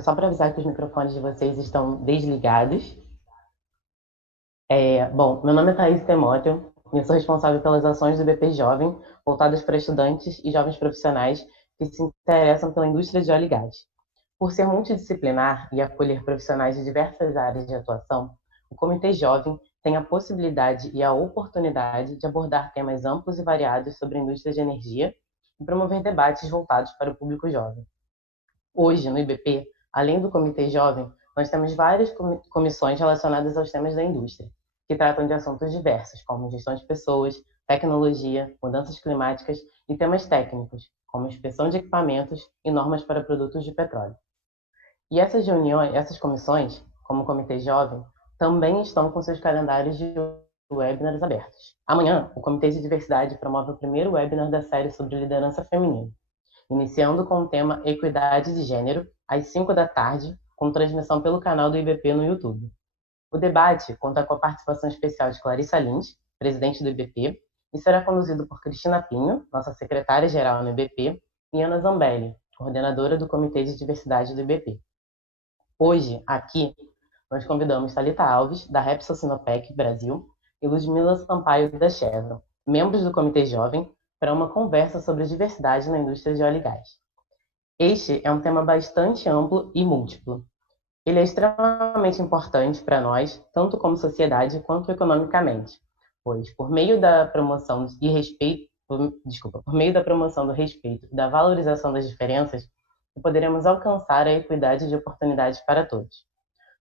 Só para avisar que os microfones de vocês estão desligados. Bom, meu nome é Thaís Temóteo e eu sou responsável pelas ações do BP Jovem, voltadas para estudantes e jovens profissionais que se interessam pela indústria de óleo e gás. Por ser multidisciplinar e acolher profissionais de diversas áreas de atuação, o Comitê Jovem tem a possibilidade e a oportunidade de abordar temas amplos e variados sobre a indústria de energia e promover debates voltados para o público jovem. Hoje, no IBP, além do Comitê Jovem, nós temos várias comissões relacionadas aos temas da indústria, que tratam de assuntos diversos, como gestão de pessoas, tecnologia, mudanças climáticas e temas técnicos, como inspeção de equipamentos e normas para produtos de petróleo. E essas reuniões, essas comissões, como o Comitê Jovem, também estão com seus calendários de webinars abertos. Amanhã, o Comitê de Diversidade promove o primeiro webinar da série sobre liderança feminina, iniciando com o tema Equidade de Gênero, às 5 da tarde, com transmissão pelo canal do IBP no YouTube. O debate conta com a participação especial de Clarissa Lins, presidente do IBP, e será conduzido por Cristina Pinho, nossa secretária-geral no IBP, e Ana Zambelli, coordenadora do Comitê de Diversidade do IBP. Hoje, aqui, nós convidamos Thalita Alves, da Repsol Sinopec Brasil, e Ludmila Sampaio, da Chevron, membros do Comitê Jovem, para uma conversa sobre diversidade na indústria de óleo e gás. Este é um tema bastante amplo e múltiplo. Ele é extremamente importante para nós, tanto como sociedade quanto economicamente, pois por meio da promoção e respeito, por meio da promoção do respeito e da valorização das diferenças, poderemos alcançar a equidade de oportunidades para todos.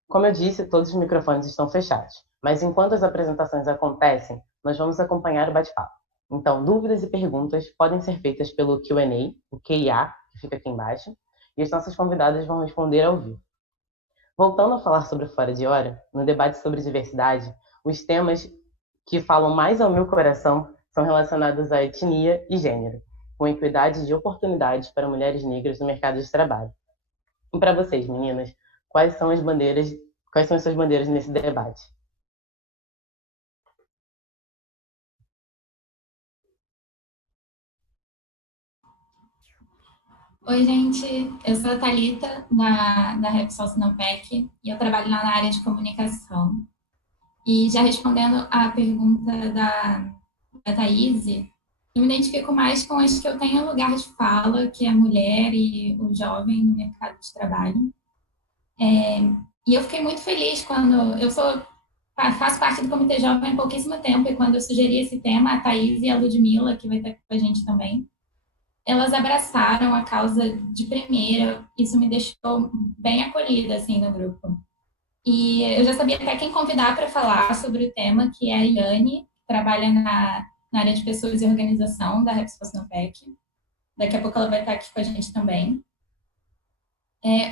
Como eu disse, todos os microfones estão fechados, mas enquanto as apresentações acontecem, nós vamos acompanhar o bate-papo. Então, dúvidas e perguntas podem ser feitas pelo Q&A, o QIA, que fica aqui embaixo, e as nossas convidadas vão responder ao vivo. Voltando a falar sobre o Fora de Hora, no debate sobre diversidade, os temas que falam mais ao meu coração são relacionados à etnia e gênero, com equidade de oportunidades para mulheres negras no mercado de trabalho. E para vocês, meninas, quais são as suas bandeiras nesse debate? Oi, gente. Eu sou a Thalita, da Repsol Sinopec, e eu trabalho na área de comunicação. E já respondendo à pergunta da Thaís, eu me identifico mais com as que eu tenho lugar de fala, que é a mulher e o jovem no mercado de trabalho. E eu fiquei muito feliz quando faço parte do Comitê Jovem há pouquíssimo tempo, e quando eu sugeri esse tema, a Thaís e a Ludmilla, que vai estar com a gente também, elas abraçaram a causa de primeira. Isso me deixou bem acolhida, assim, no grupo. E eu já sabia até quem convidar para falar sobre o tema, que é a Yane, que trabalha na área de pessoas e organização da Repsol Sinopec. Daqui a pouco ela vai estar aqui com a gente também.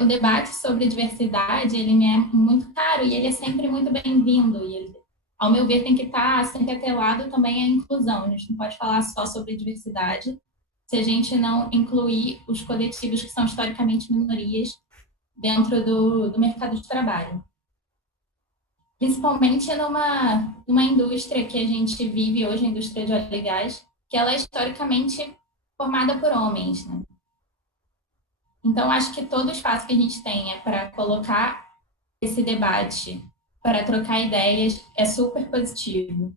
O debate sobre diversidade, ele me é muito caro e ele é sempre muito bem-vindo. E ele, ao meu ver, tem que estar sempre atrelado também à inclusão. A gente não pode falar só sobre diversidade se a gente não incluir os coletivos que são historicamente minorias dentro do mercado de trabalho. Principalmente numa indústria que a gente vive hoje, a indústria de óleo e gás, que ela é historicamente formada por homens, né? Então, acho que todo o espaço que a gente tem para colocar esse debate, para trocar ideias, é super positivo.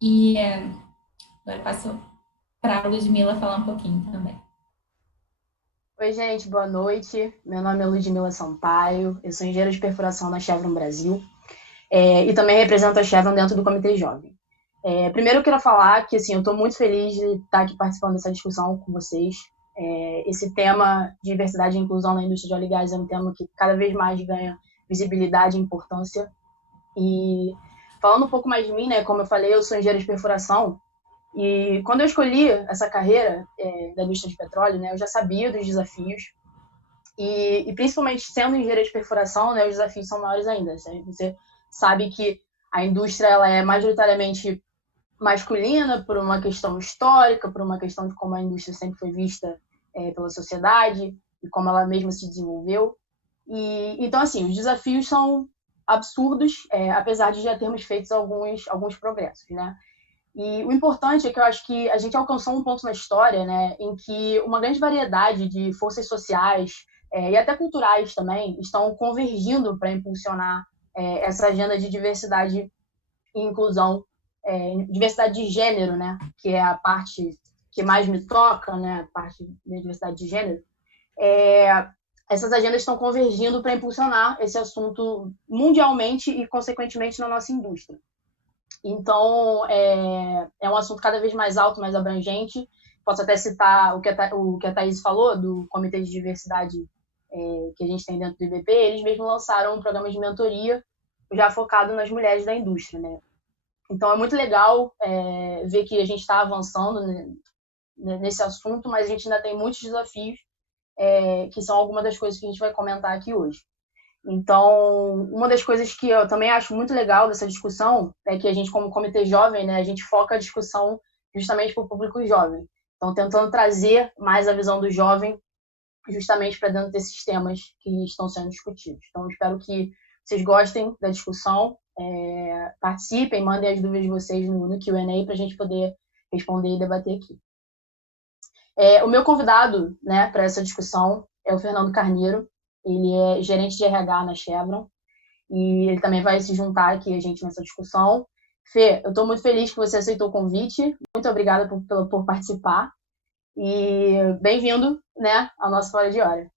E agora passo para a Ludmilla falar um pouquinho também. Oi, gente, boa noite. Meu nome é Ludmilla Sampaio, eu sou engenheira de perfuração na Chevron Brasil e também represento a Chevron dentro do Comitê Jovem. Primeiro eu quero falar que assim, eu estou muito feliz de estar aqui participando dessa discussão com vocês. Esse tema de diversidade e inclusão na indústria de óleo e gás é um tema que cada vez mais ganha visibilidade e importância. E falando um pouco mais de mim, né, como eu falei, eu sou engenheira de perfuração. E quando eu escolhi essa carreira da indústria de petróleo, né, eu já sabia dos desafios. E principalmente sendo engenheira de perfuração, né, os desafios são maiores ainda. Você sabe que a indústria ela é majoritariamente masculina por uma questão histórica, por uma questão de como a indústria sempre foi vista pela sociedade e como ela mesma se desenvolveu. Então, assim, os desafios são absurdos, apesar de já termos feito alguns progressos, né? E o importante é que eu acho que a gente alcançou um ponto na história, né, em que uma grande variedade de forças sociais e até culturais também estão convergindo para impulsionar essa agenda de diversidade e inclusão, diversidade de gênero, né, que é a parte que mais me toca, né, a parte da diversidade de gênero. Essas agendas estão convergindo para impulsionar esse assunto mundialmente e, consequentemente, na nossa indústria. Então, é um assunto cada vez mais alto, mais abrangente. Posso até citar o que a Thaís falou, do Comitê de Diversidade que a gente tem dentro do IBP. Eles mesmos lançaram um programa de mentoria já focado nas mulheres da indústria, né? Então, é muito legal ver que a gente está avançando nesse assunto, mas a gente ainda tem muitos desafios, que são algumas das coisas que a gente vai comentar aqui hoje. Então, uma das coisas que eu também acho muito legal dessa discussão é que a gente, como comitê jovem, né, a gente foca a discussão justamente para o público jovem. Então, tentando trazer mais a visão do jovem justamente para dentro desses temas que estão sendo discutidos. Então, espero que vocês gostem da discussão, participem, mandem as dúvidas de vocês no Q&A para a gente poder responder e debater aqui. O meu convidado, né, para essa discussão é o Fernando Carneiro. Ele é gerente de RH na Chevron e ele também vai se juntar aqui a gente nessa discussão. Fê, eu estou muito feliz que você aceitou o convite. Muito obrigada por participar e bem-vindo, né, ao nosso Fora de Hora.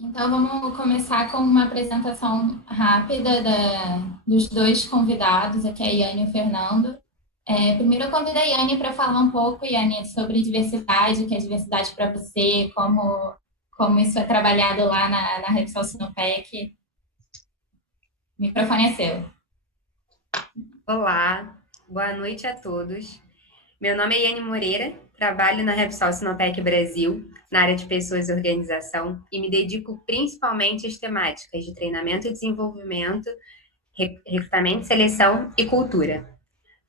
Então, vamos começar com uma apresentação rápida dos dois convidados, aqui a Yane e o Fernando. Primeiro, eu convido a Yane para falar um pouco, Yane, sobre diversidade, o que é diversidade para você, como isso é trabalhado lá na Repsol Sinopec. O microfone é seu. Olá, boa noite a todos. Meu nome é Yane Moreira, trabalho na Repsol Sinopec Brasil, na área de pessoas e organização, e me dedico principalmente às temáticas de treinamento e desenvolvimento, recrutamento, seleção e cultura.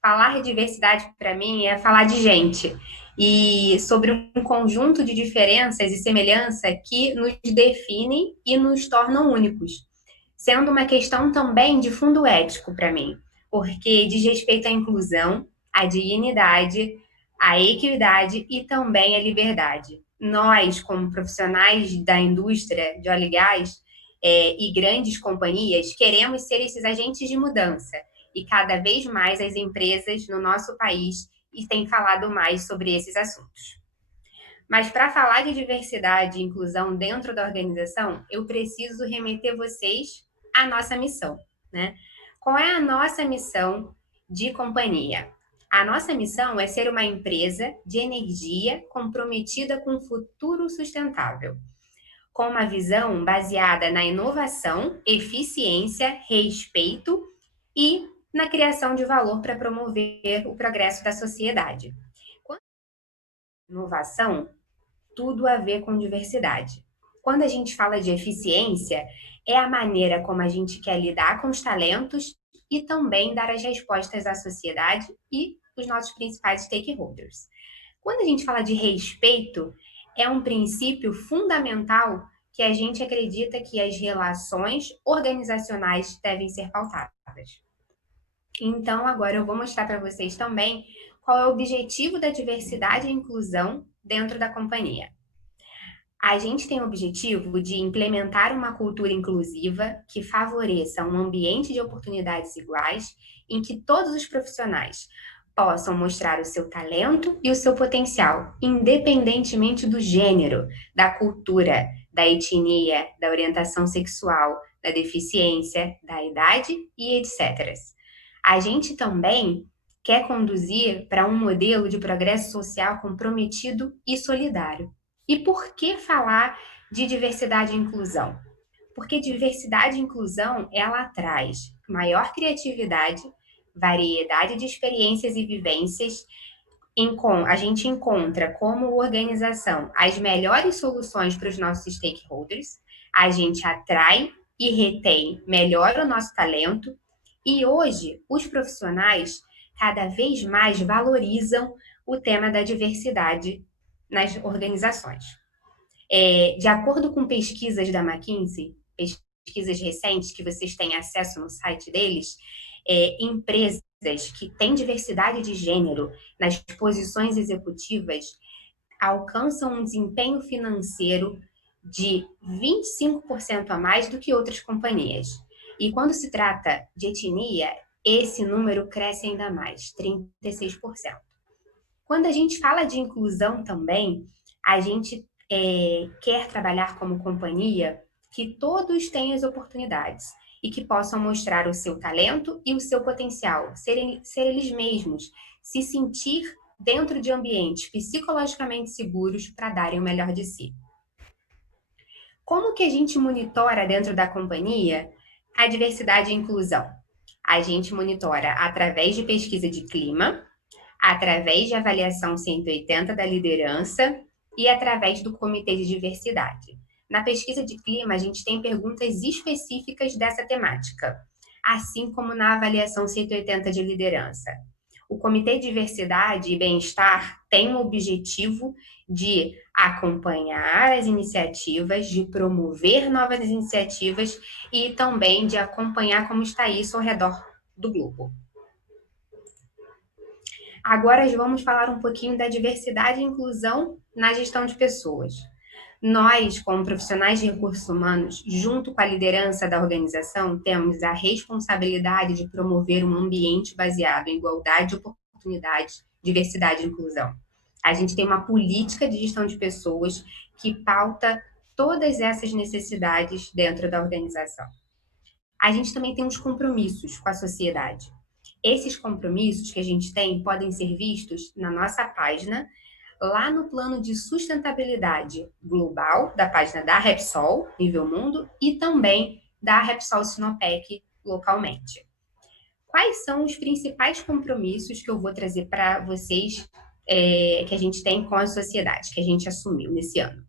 Falar de diversidade, para mim, é falar de gente e sobre um conjunto de diferenças e semelhanças que nos definem e nos tornam únicos, sendo uma questão também de fundo ético para mim, porque diz respeito à inclusão, à dignidade, à equidade e também à liberdade. Nós, como profissionais da indústria de óleo e gás e grandes companhias, queremos ser esses agentes de mudança. E cada vez mais as empresas no nosso país têm falado mais sobre esses assuntos. Mas para falar de diversidade e inclusão dentro da organização, eu preciso remeter vocês à nossa missão, né? Qual é a nossa missão de companhia? A nossa missão é ser uma empresa de energia comprometida com um futuro sustentável, com uma visão baseada na inovação, eficiência, respeito e na criação de valor para promover o progresso da sociedade. Inovação, tudo a ver com diversidade. Quando a gente fala de eficiência, é a maneira como a gente quer lidar com os talentos e também dar as respostas à sociedade e os nossos principais stakeholders. Quando a gente fala de respeito, é um princípio fundamental que a gente acredita que as relações organizacionais devem ser pautadas. Então, agora eu vou mostrar para vocês também qual é o objetivo da diversidade e inclusão dentro da companhia. A gente tem o objetivo de implementar uma cultura inclusiva que favoreça um ambiente de oportunidades iguais em que todos os profissionais possam mostrar o seu talento e o seu potencial, independentemente do gênero, da cultura, da etnia, da orientação sexual, da deficiência, da idade e etc. A gente também quer conduzir para um modelo de progresso social comprometido e solidário. E por que falar de diversidade e inclusão? Porque diversidade e inclusão, ela traz maior criatividade, variedade de experiências e vivências. A gente encontra como organização as melhores soluções para os nossos stakeholders, a gente atrai e retém melhor o nosso talento, e hoje os profissionais cada vez mais valorizam o tema da diversidade nas organizações. De acordo com pesquisas da McKinsey, pesquisas recentes que vocês têm acesso no site deles, empresas que têm diversidade de gênero nas posições executivas alcançam um desempenho financeiro de 25% a mais do que outras companhias. E quando se trata de etnia, esse número cresce ainda mais, 36%. Quando a gente fala de inclusão também, a gente quer trabalhar como companhia que todos tenham as oportunidades e que possam mostrar o seu talento e o seu potencial, ser eles mesmos, se sentir dentro de ambientes psicologicamente seguros para darem o melhor de si. Como que a gente monitora dentro da companhia a diversidade e inclusão? A gente monitora através de pesquisa de clima, através de avaliação 180 da liderança e através do comitê de diversidade. Na pesquisa de clima, a gente tem perguntas específicas dessa temática, assim como na avaliação 180 de liderança. O Comitê de Diversidade e Bem-Estar tem o objetivo de acompanhar as iniciativas, de promover novas iniciativas e também de acompanhar como está isso ao redor do globo. Agora vamos falar um pouquinho da diversidade e inclusão na gestão de pessoas. Nós, como profissionais de recursos humanos, junto com a liderança da organização, temos a responsabilidade de promover um ambiente baseado em igualdade de oportunidades, diversidade e inclusão. A gente tem uma política de gestão de pessoas que pauta todas essas necessidades dentro da organização. A gente também tem uns compromissos com a sociedade. Esses compromissos que a gente tem podem ser vistos na nossa página, lá no plano de sustentabilidade global, da página da Repsol, nível mundo, e também da Repsol Sinopec, localmente. Quais são os principais compromissos que eu vou trazer para vocês, que a gente tem com a sociedade, que a gente assumiu nesse ano?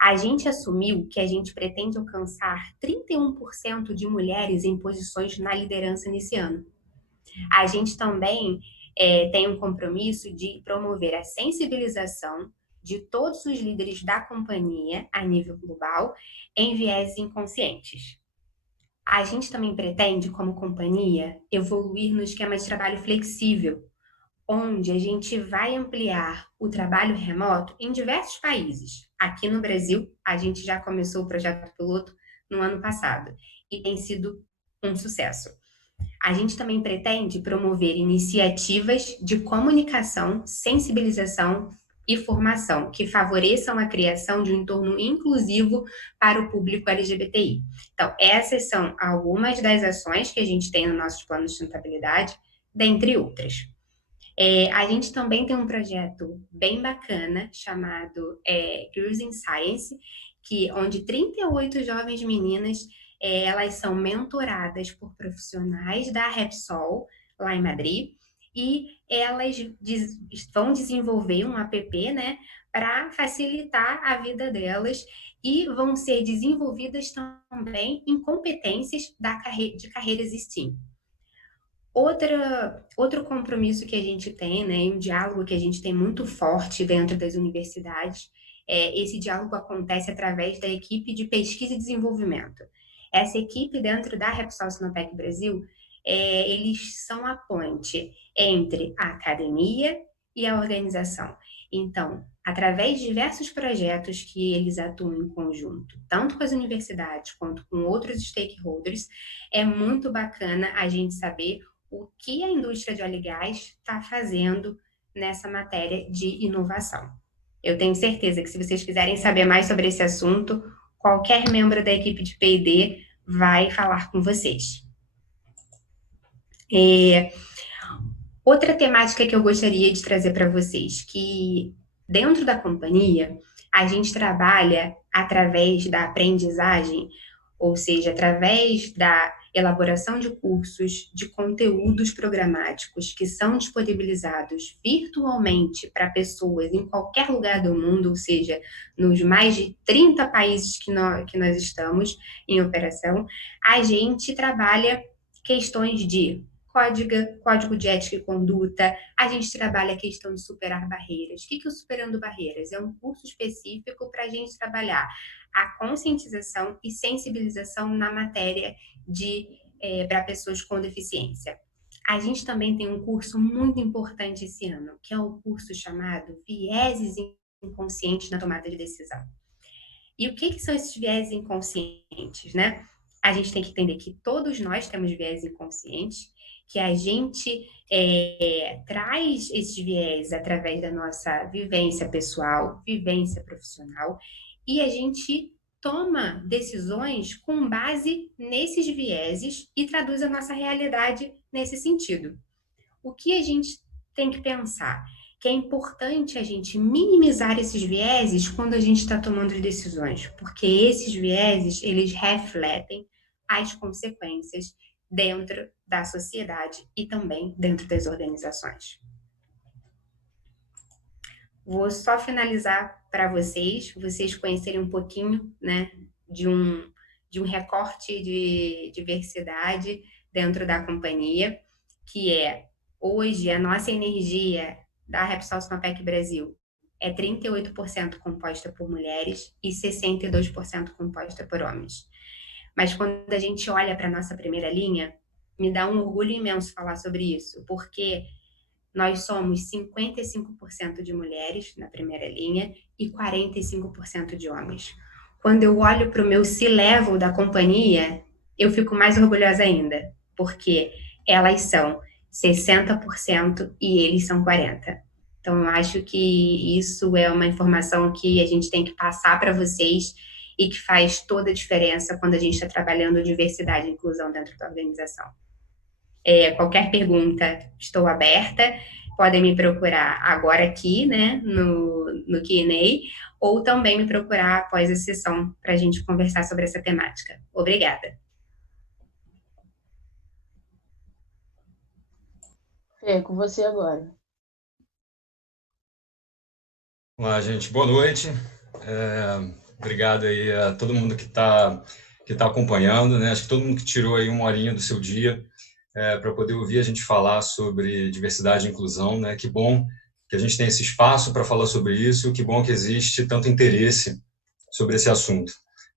A gente assumiu que a gente pretende alcançar 31% de mulheres em posições na liderança nesse ano. A gente também tem um compromisso de promover a sensibilização de todos os líderes da companhia a nível global em vieses inconscientes. A gente também pretende, como companhia, evoluir no esquema de trabalho flexível, onde a gente vai ampliar o trabalho remoto em diversos países. Aqui no Brasil, a gente já começou o projeto piloto no ano passado e tem sido um sucesso. A gente também pretende promover iniciativas de comunicação, sensibilização e formação que favoreçam a criação de um entorno inclusivo para o público LGBTI. Então, essas são algumas das ações que a gente tem no nosso plano de sustentabilidade, dentre outras. A gente também tem um projeto bem bacana chamado Girls in Science, onde 38 jovens meninas elas são mentoradas por profissionais da Repsol, lá em Madrid, e elas vão desenvolver um app, né, para facilitar a vida delas e vão ser desenvolvidas também em competências de carreiras STEAM. Outro compromisso que a gente tem, né, um diálogo que a gente tem muito forte dentro das universidades, esse diálogo acontece através da equipe de pesquisa e desenvolvimento. Essa equipe dentro da Repsol Sinopec Brasil, eles são a ponte entre a academia e a organização. Então, através de diversos projetos que eles atuam em conjunto, tanto com as universidades quanto com outros stakeholders, é muito bacana a gente saber o que a indústria de óleo e gás está fazendo nessa matéria de inovação. Eu tenho certeza que se vocês quiserem saber mais sobre esse assunto, qualquer membro da equipe de P&D vai falar com vocês. Outra temática que eu gostaria de trazer para vocês, que dentro da companhia, a gente trabalha através da aprendizagem, ou seja, através da elaboração de cursos, de conteúdos programáticos que são disponibilizados virtualmente para pessoas em qualquer lugar do mundo, ou seja, nos mais de 30 países que nós estamos em operação, a gente trabalha questões de código de ética e conduta, a gente trabalha a questão de superar barreiras. O que é o Superando Barreiras? É um curso específico para a gente trabalhar a conscientização e sensibilização na matéria para pessoas com deficiência. A gente também tem um curso muito importante esse ano, que é um curso chamado Vieses Inconscientes na Tomada de Decisão. E o que são esses vieses inconscientes, né? A gente tem que entender que todos nós temos vieses inconscientes, que a gente traz esses vieses através da nossa vivência pessoal, vivência profissional, e a gente toma decisões com base nesses vieses e traduz a nossa realidade nesse sentido. O que a gente tem que pensar? Que é importante a gente minimizar esses vieses quando a gente está tomando decisões, porque esses vieses, eles refletem as consequências dentro da sociedade e também dentro das organizações. Vou só finalizar para vocês conhecerem um pouquinho, né, de um recorte de diversidade dentro da companhia, que hoje a nossa energia da Repsol Sinopec Brasil é 38% composta por mulheres e 62% composta por homens. Mas quando a gente olha para a nossa primeira linha, me dá um orgulho imenso falar sobre isso, porque nós somos 55% de mulheres na primeira linha e 45% de homens. Quando eu olho para o meu C-level da companhia, eu fico mais orgulhosa ainda, porque elas são 60% e eles são 40%. Então, eu acho que isso é uma informação que a gente tem que passar para vocês e que faz toda a diferença quando a gente está trabalhando diversidade e inclusão dentro da organização. Qualquer pergunta, estou aberta. Podem me procurar agora aqui, né, no Q&A, ou também me procurar após a sessão para a gente conversar sobre essa temática. Obrigada. Fê, com você agora. Olá, gente. Boa noite. Obrigado aí a todo mundo que tá acompanhando, né? Acho que todo mundo que tirou aí uma horinha do seu dia para poder ouvir a gente falar sobre diversidade e inclusão, né? Que bom que a gente tem esse espaço para falar sobre isso, que bom que existe tanto interesse sobre esse assunto,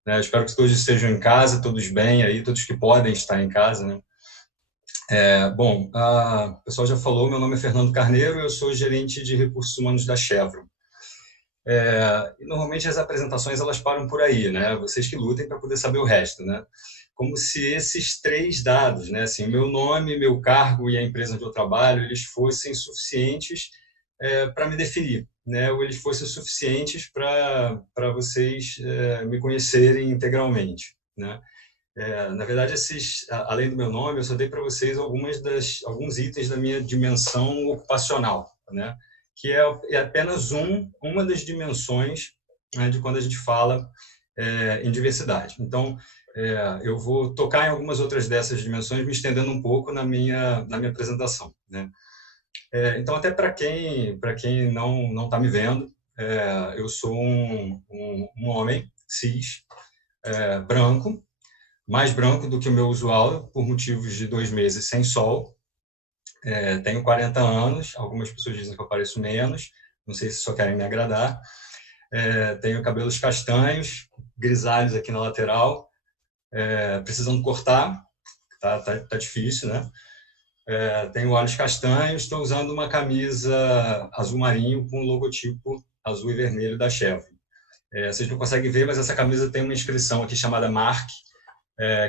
né? Espero que todos estejam em casa, todos bem aí, todos que podem estar em casa, né? Bom, o pessoal já falou, meu nome é Fernando Carneiro, eu sou gerente de recursos humanos da Chevron. Normalmente as apresentações elas param por aí, né? Vocês que lutem para poder saber o resto, né? Como se esses 3 dados, né? Assim, meu nome, meu cargo e a empresa onde eu trabalho, eles fossem suficientes para me definir, né? Ou eles fossem suficientes para vocês me conhecerem integralmente, né? Na verdade, além do meu nome, eu só dei para vocês alguns itens da minha dimensão ocupacional, né? Que é apenas uma das dimensões, né, de quando a gente fala em diversidade. Então, eu vou tocar em algumas outras dessas dimensões, me estendendo um pouco na minha apresentação, né? Então, até para quem não está me vendo, eu sou um homem cis, branco, mais branco do que o meu usual, por motivos de 2 meses sem sol. Tenho 40 anos, algumas pessoas dizem que eu pareço menos, não sei se só querem me agradar. Tenho cabelos castanhos, grisalhos aqui na lateral, precisando cortar, tá difícil, né? Tenho olhos castanhos, estou usando uma camisa azul marinho com o logotipo azul e vermelho da Chevron. Vocês não conseguem ver, mas essa camisa tem uma inscrição aqui chamada MARC,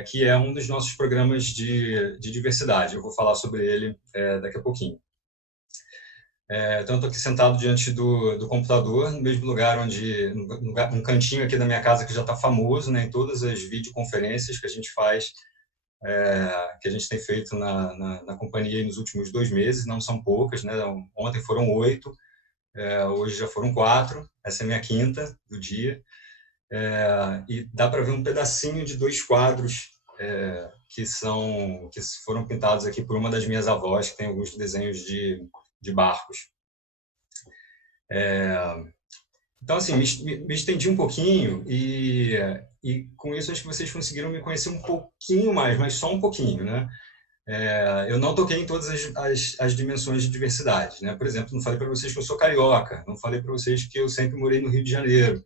que é um dos nossos programas de diversidade. Eu vou falar sobre ele daqui a pouquinho. Então, eu estou aqui sentado diante do computador, no mesmo lugar um cantinho aqui da minha casa que já está famoso, né, em todas as videoconferências que a gente faz, que a gente tem feito na companhia nos últimos 2 meses, não são poucas, né? Ontem foram 8, hoje já foram 4, essa é a minha 5ª do dia. E dá para ver um pedacinho de 2 quadros que foram pintados aqui por uma das minhas avós, que tem alguns desenhos de barcos. Então, assim, me estendi um pouquinho e com isso acho que vocês conseguiram me conhecer um pouquinho mais, mas só um pouquinho, né? Eu não toquei em todas as dimensões de diversidade, né? Por exemplo, não falei para vocês que eu sou carioca, não falei para vocês que eu sempre morei no Rio de Janeiro,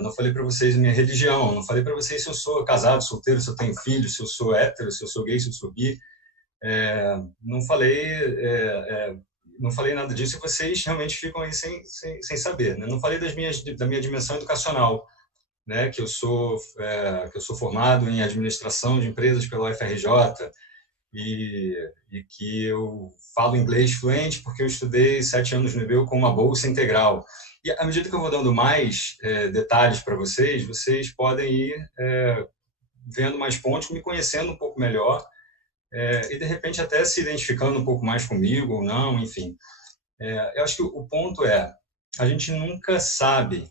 não falei para vocês minha religião, não falei para vocês se eu sou casado, solteiro, se eu tenho filho, se eu sou hétero, se eu sou gay, se eu sou bi. Não falei, não falei nada disso e vocês realmente ficam aí sem saber, né? Não falei da minha dimensão educacional, né? Que eu sou formado em administração de empresas pela UFRJ e que eu falo inglês fluente porque eu estudei 7 anos no IBEU com uma bolsa integral. E à medida que eu vou dando mais detalhes para vocês, vocês podem ir vendo mais pontos, me conhecendo um pouco melhor e, de repente, até se identificando um pouco mais comigo ou não, enfim. Eu acho que o ponto a gente nunca sabe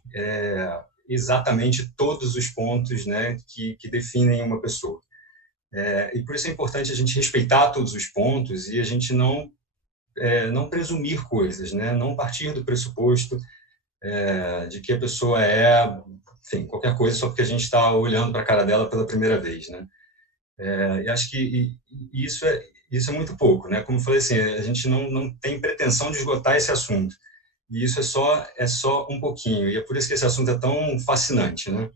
exatamente todos os pontos, né, que definem uma pessoa. E por isso é importante a gente respeitar todos os pontos e a gente não presumir coisas, né, não partir do pressuposto de que a pessoa enfim, qualquer coisa só porque a gente está olhando para a cara dela pela primeira vez, né. E acho que isso é muito pouco, né? Como eu falei assim, a gente não tem pretensão de esgotar esse assunto. E isso é só um pouquinho. E é por isso que esse assunto é tão fascinante, né?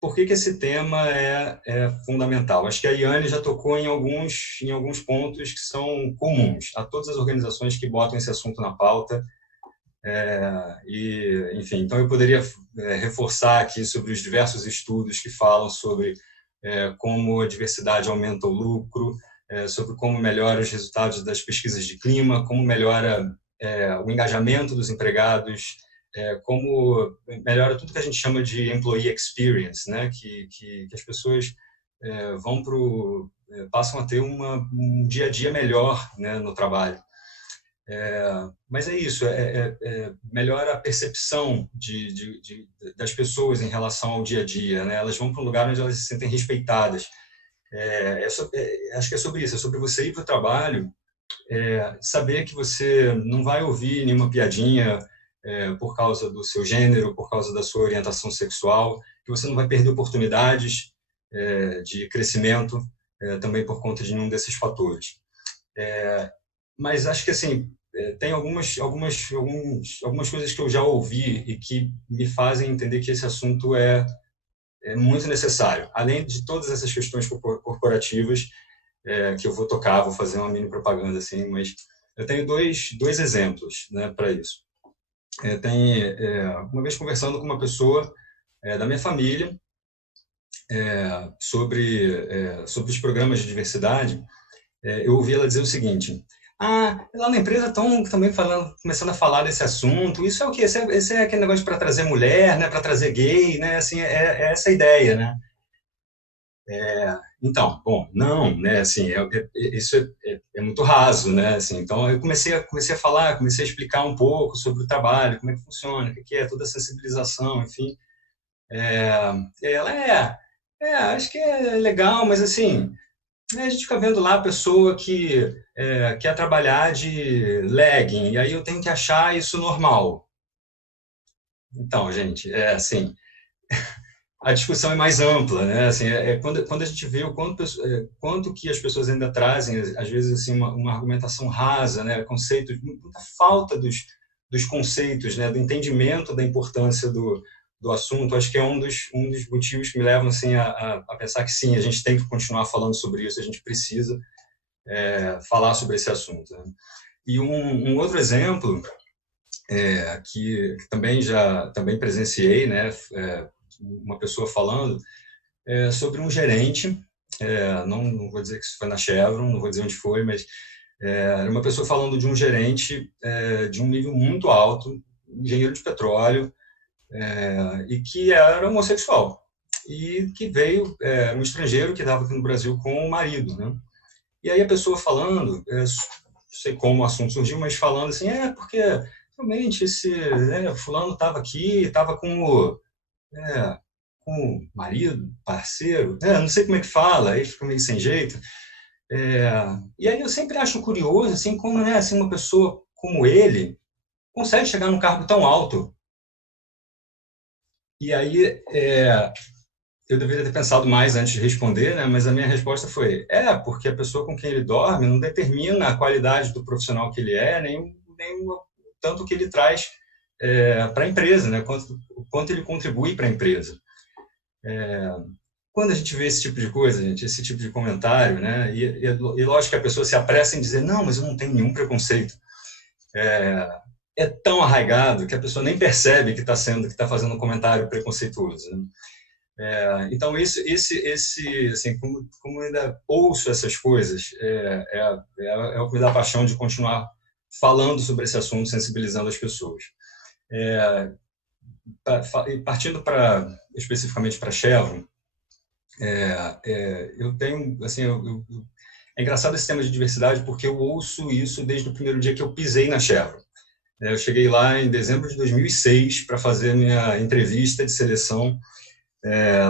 Por que esse tema é fundamental? Acho que a Iane já tocou em alguns pontos que são comuns a todas as organizações que botam esse assunto na pauta. Enfim, então eu poderia reforçar aqui sobre os diversos estudos que falam sobre como a diversidade aumenta o lucro, sobre como melhora os resultados das pesquisas de clima, como melhora o engajamento dos empregados, como melhora tudo que a gente chama de employee experience, né? Que as pessoas passam a ter um dia a dia melhor, né, no trabalho. Mas é isso, melhora a percepção das pessoas em relação ao dia a dia, né? Elas vão para um lugar onde elas se sentem respeitadas. Acho que é sobre isso, é sobre você ir para o trabalho, saber que você não vai ouvir nenhuma piadinha por causa do seu gênero, por causa da sua orientação sexual, que você não vai perder oportunidades de crescimento também por conta de nenhum desses fatores. Mas acho que assim tem algumas coisas que eu já ouvi e que me fazem entender que esse assunto é muito necessário. Além de todas essas questões corporativas que eu vou tocar, vou fazer uma mini propaganda assim, mas eu tenho dois exemplos, né, para isso. Uma vez conversando com uma pessoa da minha família sobre os programas de diversidade, eu ouvi ela dizer o seguinte: lá na empresa estão também começando a falar desse assunto. Isso é o quê? Esse é aquele negócio para trazer mulher, né? Para trazer gay, né? Assim, é essa a ideia, né? Então, bom, não, né? Assim, isso é muito raso, né? Assim, então, eu comecei a falar, comecei a explicar um pouco sobre o trabalho, como é que funciona, o que é toda a sensibilização, enfim. E ela acho que é legal, mas assim, a gente fica vendo lá a pessoa que quer trabalhar de legging, e aí eu tenho que achar isso normal. Então, gente, assim, a discussão é mais ampla, né? Assim, quando a gente vê o quanto que as pessoas ainda trazem, às vezes, assim, uma argumentação rasa, né? Conceitos, muita falta dos conceitos, né? Do entendimento da importância do assunto. Acho que é um dos motivos que me levam assim, a pensar que sim, a gente tem que continuar falando sobre isso, a gente precisa falar sobre esse assunto, né? E um outro exemplo que também presenciei, né? Uma pessoa falando sobre um gerente, não vou dizer que isso foi na Chevron, não vou dizer onde foi, mas era uma pessoa falando de um gerente de um nível muito alto, engenheiro de petróleo, e que era homossexual, e que veio, um estrangeiro que estava aqui no Brasil com o marido, né? E aí a pessoa falando, não sei como o assunto surgiu, mas falando assim, porque realmente esse fulano estava aqui, estava com o marido, parceiro, não sei como é que fala, aí fica meio sem jeito. E aí eu sempre acho curioso, assim, como, né, assim, uma pessoa como ele consegue chegar num cargo tão alto. E aí eu deveria ter pensado mais antes de responder, né? Mas a minha resposta foi, porque a pessoa com quem ele dorme não determina a qualidade do profissional que ele é, nem o tanto que ele traz para a empresa, né? Quanto ele contribui para a empresa. Quando a gente vê esse tipo de coisa, gente, esse tipo de comentário, né? E lógico que a pessoa se apressa em dizer, não, mas eu não tenho nenhum preconceito. É tão arraigado que a pessoa nem percebe que está fazendo um comentário preconceituoso, né? Então, assim, como eu ainda ouço essas coisas, é o que me dá paixão de continuar falando sobre esse assunto, sensibilizando as pessoas. Partindo especificamente para a Chevron, eu tenho, assim, é engraçado esse tema de diversidade porque eu ouço isso desde o primeiro dia que eu pisei na Chevron. Eu cheguei lá em dezembro de 2006 para fazer a minha entrevista de seleção.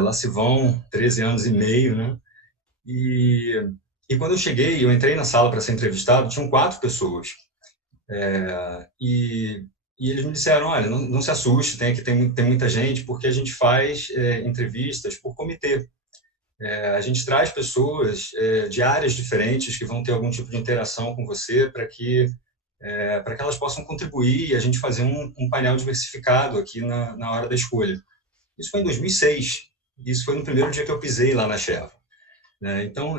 Lá se vão 13 anos e meio, né? E quando eu cheguei, eu entrei na sala para ser entrevistado, tinham 4 pessoas. E eles me disseram, olha, não se assuste, tem muita gente, porque a gente faz entrevistas por comitê. A gente traz pessoas de áreas diferentes que vão ter algum tipo de interação com você para que elas possam contribuir e a gente fazer um painel diversificado aqui na hora da escolha. Isso foi em 2006. Isso foi no primeiro dia que eu pisei lá na Chevron. Então,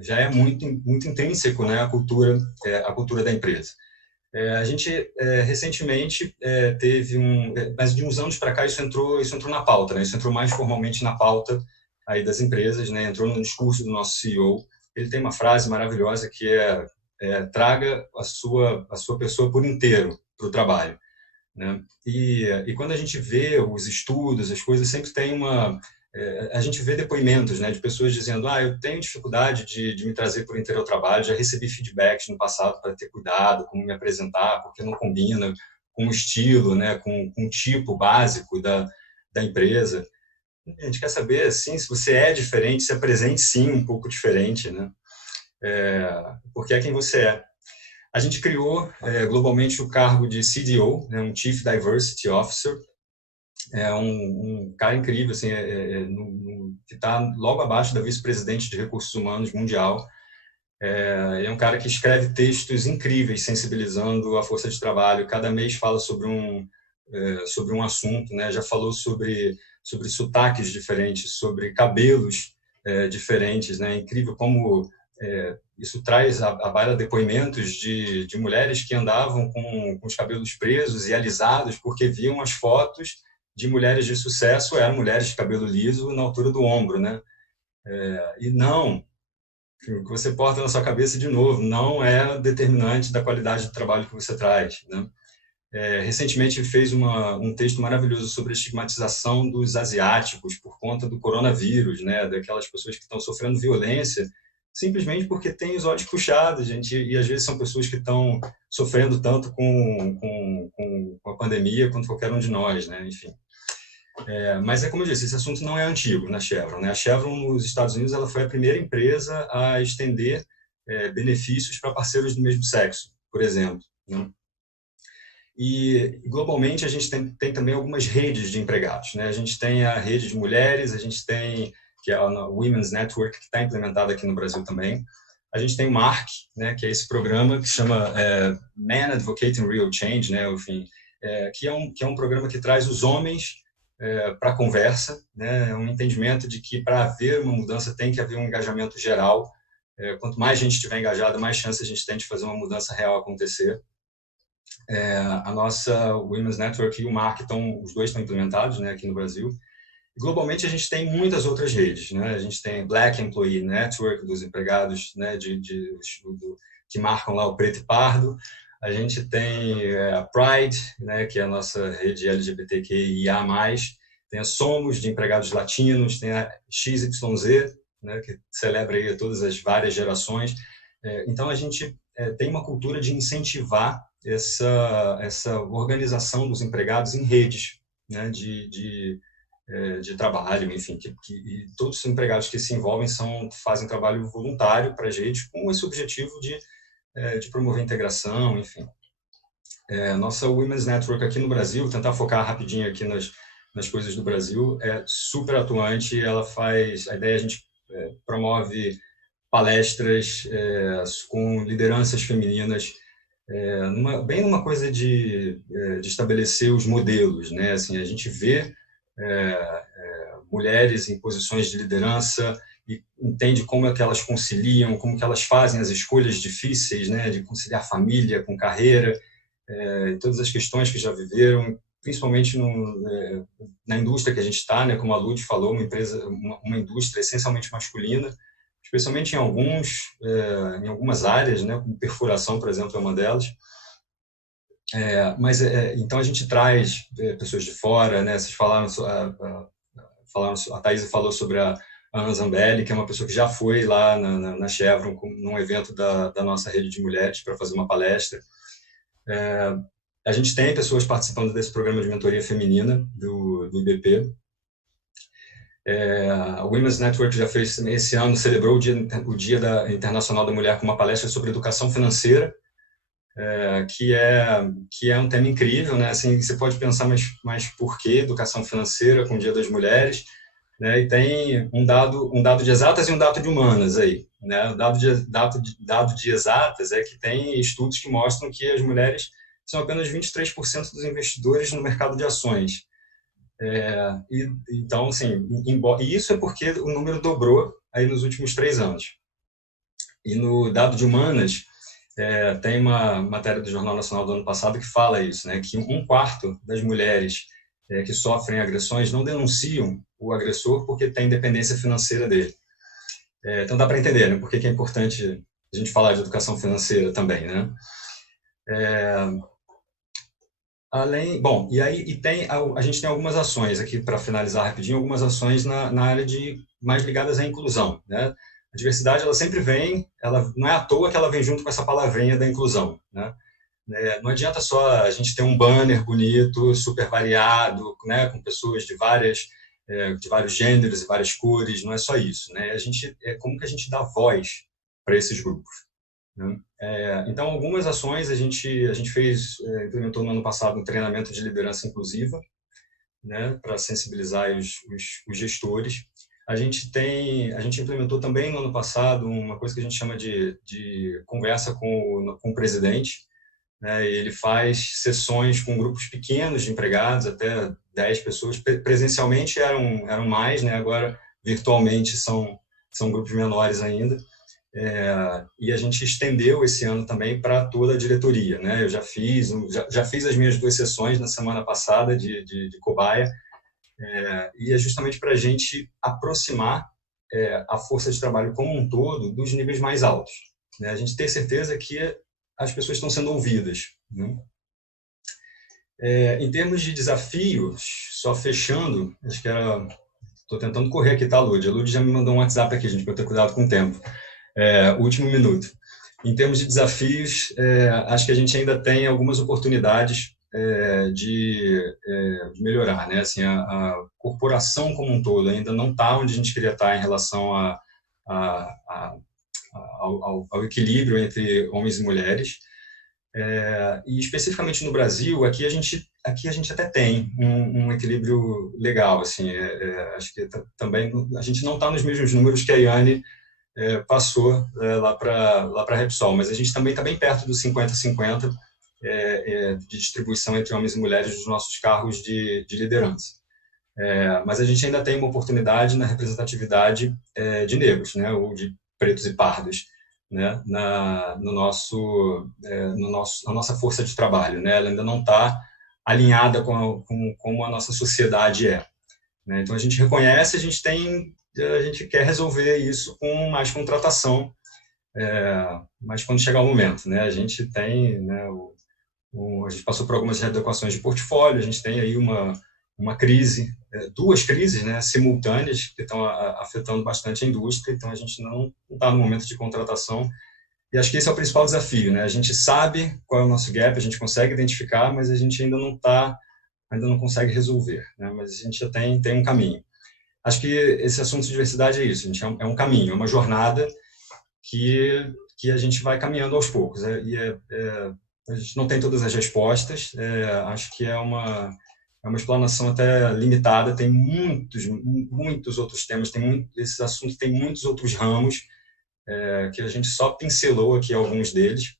já é muito intrínseco, né, a cultura da empresa. A gente recentemente teve mas de uns anos para cá isso entrou na pauta, né? Isso entrou mais formalmente na pauta aí das empresas, né? Entrou no discurso do nosso CEO. Ele tem uma frase maravilhosa que traga a sua pessoa por inteiro para o trabalho, né? E quando a gente vê os estudos, as coisas sempre tem a gente vê depoimentos, né, de pessoas dizendo, eu tenho dificuldade de me trazer por inteiro ao trabalho, já recebi feedbacks no passado para ter cuidado, como me apresentar, porque não combina com o estilo, né, com o tipo básico da empresa. A gente quer saber, assim, se você é diferente, se apresente sim um pouco diferente, né, porque é quem você é. A gente criou globalmente o cargo de CDO, né, um Chief Diversity Officer, um cara incrível, assim, que está logo abaixo da vice-presidente de recursos humanos mundial. Ele é um cara que escreve textos incríveis, sensibilizando a força de trabalho. Cada mês fala sobre um assunto, né? Já falou sobre sotaques diferentes, sobre cabelos diferentes, né? É incrível como isso traz à baila depoimentos de mulheres que andavam com os cabelos presos e alisados porque viam as fotos de mulheres de sucesso, eram mulheres de cabelo liso na altura do ombro, né? E não, o que você porta na sua cabeça, de novo, não é determinante da qualidade do trabalho que você traz, né? Recentemente fez um texto maravilhoso sobre a estigmatização dos asiáticos por conta do coronavírus, né? Daquelas pessoas que estão sofrendo violência simplesmente porque têm os olhos puxados, gente, e às vezes são pessoas que estão sofrendo tanto com a pandemia quanto qualquer um de nós, né? Enfim. Mas como eu disse, esse assunto não é antigo na Chevron, né? A Chevron nos Estados Unidos ela foi a primeira empresa a estender benefícios para parceiros do mesmo sexo, por exemplo, né? E globalmente a gente tem também algumas redes de empregados, né? A gente tem a rede de mulheres, a gente tem que é a Women's Network, que está implementada aqui no Brasil também. A gente tem o MARC, né, que é esse programa que chama Man Advocating Real Change, né, enfim, que é um programa que traz os homens para a conversa, né, um entendimento de que para haver uma mudança tem que haver um engajamento geral. Quanto mais gente estiver engajada, mais chance a gente tem de fazer uma mudança real acontecer. A nossa Women's Network e o MARC, os dois estão implementados, né, aqui no Brasil. Globalmente, a gente tem muitas outras redes, né? A gente tem Black Employee Network, dos empregados, né, que marcam lá o preto e pardo. A gente tem a Pride, né, que é a nossa rede LGBTQIA+. Tem a Somos, de empregados latinos. Tem a XYZ, né, que celebra aí todas as várias gerações. Então, a gente tem uma cultura de incentivar essa organização dos empregados em redes, né, de trabalho, enfim, e todos os empregados que se envolvem fazem trabalho voluntário para a gente, com esse objetivo de promover a integração, enfim. Nossa Women's Network aqui no Brasil, tentar focar rapidinho aqui nas coisas do Brasil, é super atuante. A ideia, a gente promove palestras com lideranças femininas, bem numa coisa de estabelecer os modelos, né? Assim, a gente vê mulheres em posições de liderança e entende como é que elas conciliam, como que elas fazem as escolhas difíceis, né? De conciliar família com carreira, todas as questões que já viveram, principalmente na indústria que a gente está, né? Como a Lud falou, uma indústria essencialmente masculina, especialmente em algumas áreas, né? Como perfuração, por exemplo, é uma delas. Então a gente traz pessoas de fora, né? Vocês falaram, a Thaís falou sobre a Ana Zambelli, que é uma pessoa que já foi lá na Chevron, num evento da nossa rede de mulheres, para fazer uma palestra. A gente tem pessoas participando desse programa de mentoria feminina do IBP. A Women's Network já fez, esse ano, celebrou o Dia Internacional da Mulher com uma palestra sobre educação financeira, que é um tema incrível, né? Assim, você pode pensar, mas por que educação financeira com o Dia das Mulheres? Né? E tem um dado de exatas e um dado de humanas aí, né? O dado de exatas é que tem estudos que mostram que as mulheres são apenas 23% dos investidores no mercado de ações. Então, assim, e isso é porque o número dobrou aí nos últimos 3 anos. E no dado de humanas, tem uma matéria do Jornal Nacional do ano passado que fala isso, né? Que 1/4 das mulheres que sofrem agressões não denunciam o agressor porque tem dependência financeira dele. Então dá para entender, né? Por que é importante a gente falar de educação financeira também, né? A gente tem algumas ações aqui, para finalizar rapidinho, algumas ações na área mais ligadas à inclusão, né? A diversidade, ela sempre vem, não é à toa que ela vem junto com essa palavrinha da inclusão, né? Não adianta só a gente ter um banner bonito, super variado, né, com pessoas de vários gêneros e várias cores, não é só isso, né? Como que a gente dá voz para esses grupos, né? Então, algumas ações a gente implementou no ano passado um treinamento de liderança inclusiva, né, para sensibilizar os gestores. A gente implementou também no ano passado uma coisa que a gente chama de conversa com o presidente, né? Ele faz sessões com grupos pequenos de empregados, até 10 pessoas. Presencialmente eram mais, né? Agora virtualmente são grupos menores ainda. E a gente estendeu esse ano também para toda a diretoria, né? Eu já fiz as minhas 2 sessões na semana passada de cobaia, e é justamente para a gente aproximar a força de trabalho como um todo dos níveis mais altos, né? A gente ter certeza que as pessoas estão sendo ouvidas, né? Em termos de desafios, só fechando, estou tentando correr aqui, tá, Lud? A Lud já me mandou um WhatsApp aqui, gente, para eu ter cuidado com o tempo. Último minuto. Em termos de desafios, acho que a gente ainda tem algumas oportunidades de melhorar, né? Assim, a corporação como um todo ainda não está onde a gente queria estar em relação ao equilíbrio entre homens e mulheres. E especificamente no Brasil, aqui a gente até tem um equilíbrio legal, assim. Acho que também a gente não está nos mesmos números que a Yane passou lá para a Repsol, mas a gente também está bem perto dos 50-50 de distribuição entre homens e mulheres nos nossos cargos de liderança. Mas a gente ainda tem uma oportunidade na representatividade de negros, né, ou de pretos e pardos, né, na nossa força de trabalho, né? Ela ainda não está alinhada com como a nossa sociedade é, né? Então a gente reconhece, a gente quer resolver isso com mais contratação, mas quando chegar o momento, né? A gente tem, né, a gente passou por algumas readequações de portfólio, a gente tem aí uma crise, 2 crises, né, simultâneas, que estão afetando bastante a indústria, então a gente não está no momento de contratação, e acho que esse é o principal desafio, né? A gente sabe qual é o nosso gap, a gente consegue identificar, mas a gente ainda não consegue resolver, né? Mas a gente já tem um caminho. Acho que esse assunto de diversidade é isso, gente, é um caminho, é uma jornada que a gente vai caminhando aos poucos, e A gente não tem todas as respostas, acho que é uma explanação até limitada, tem muitos outros temas, esses assuntos têm muitos outros ramos, que a gente só pincelou aqui alguns deles,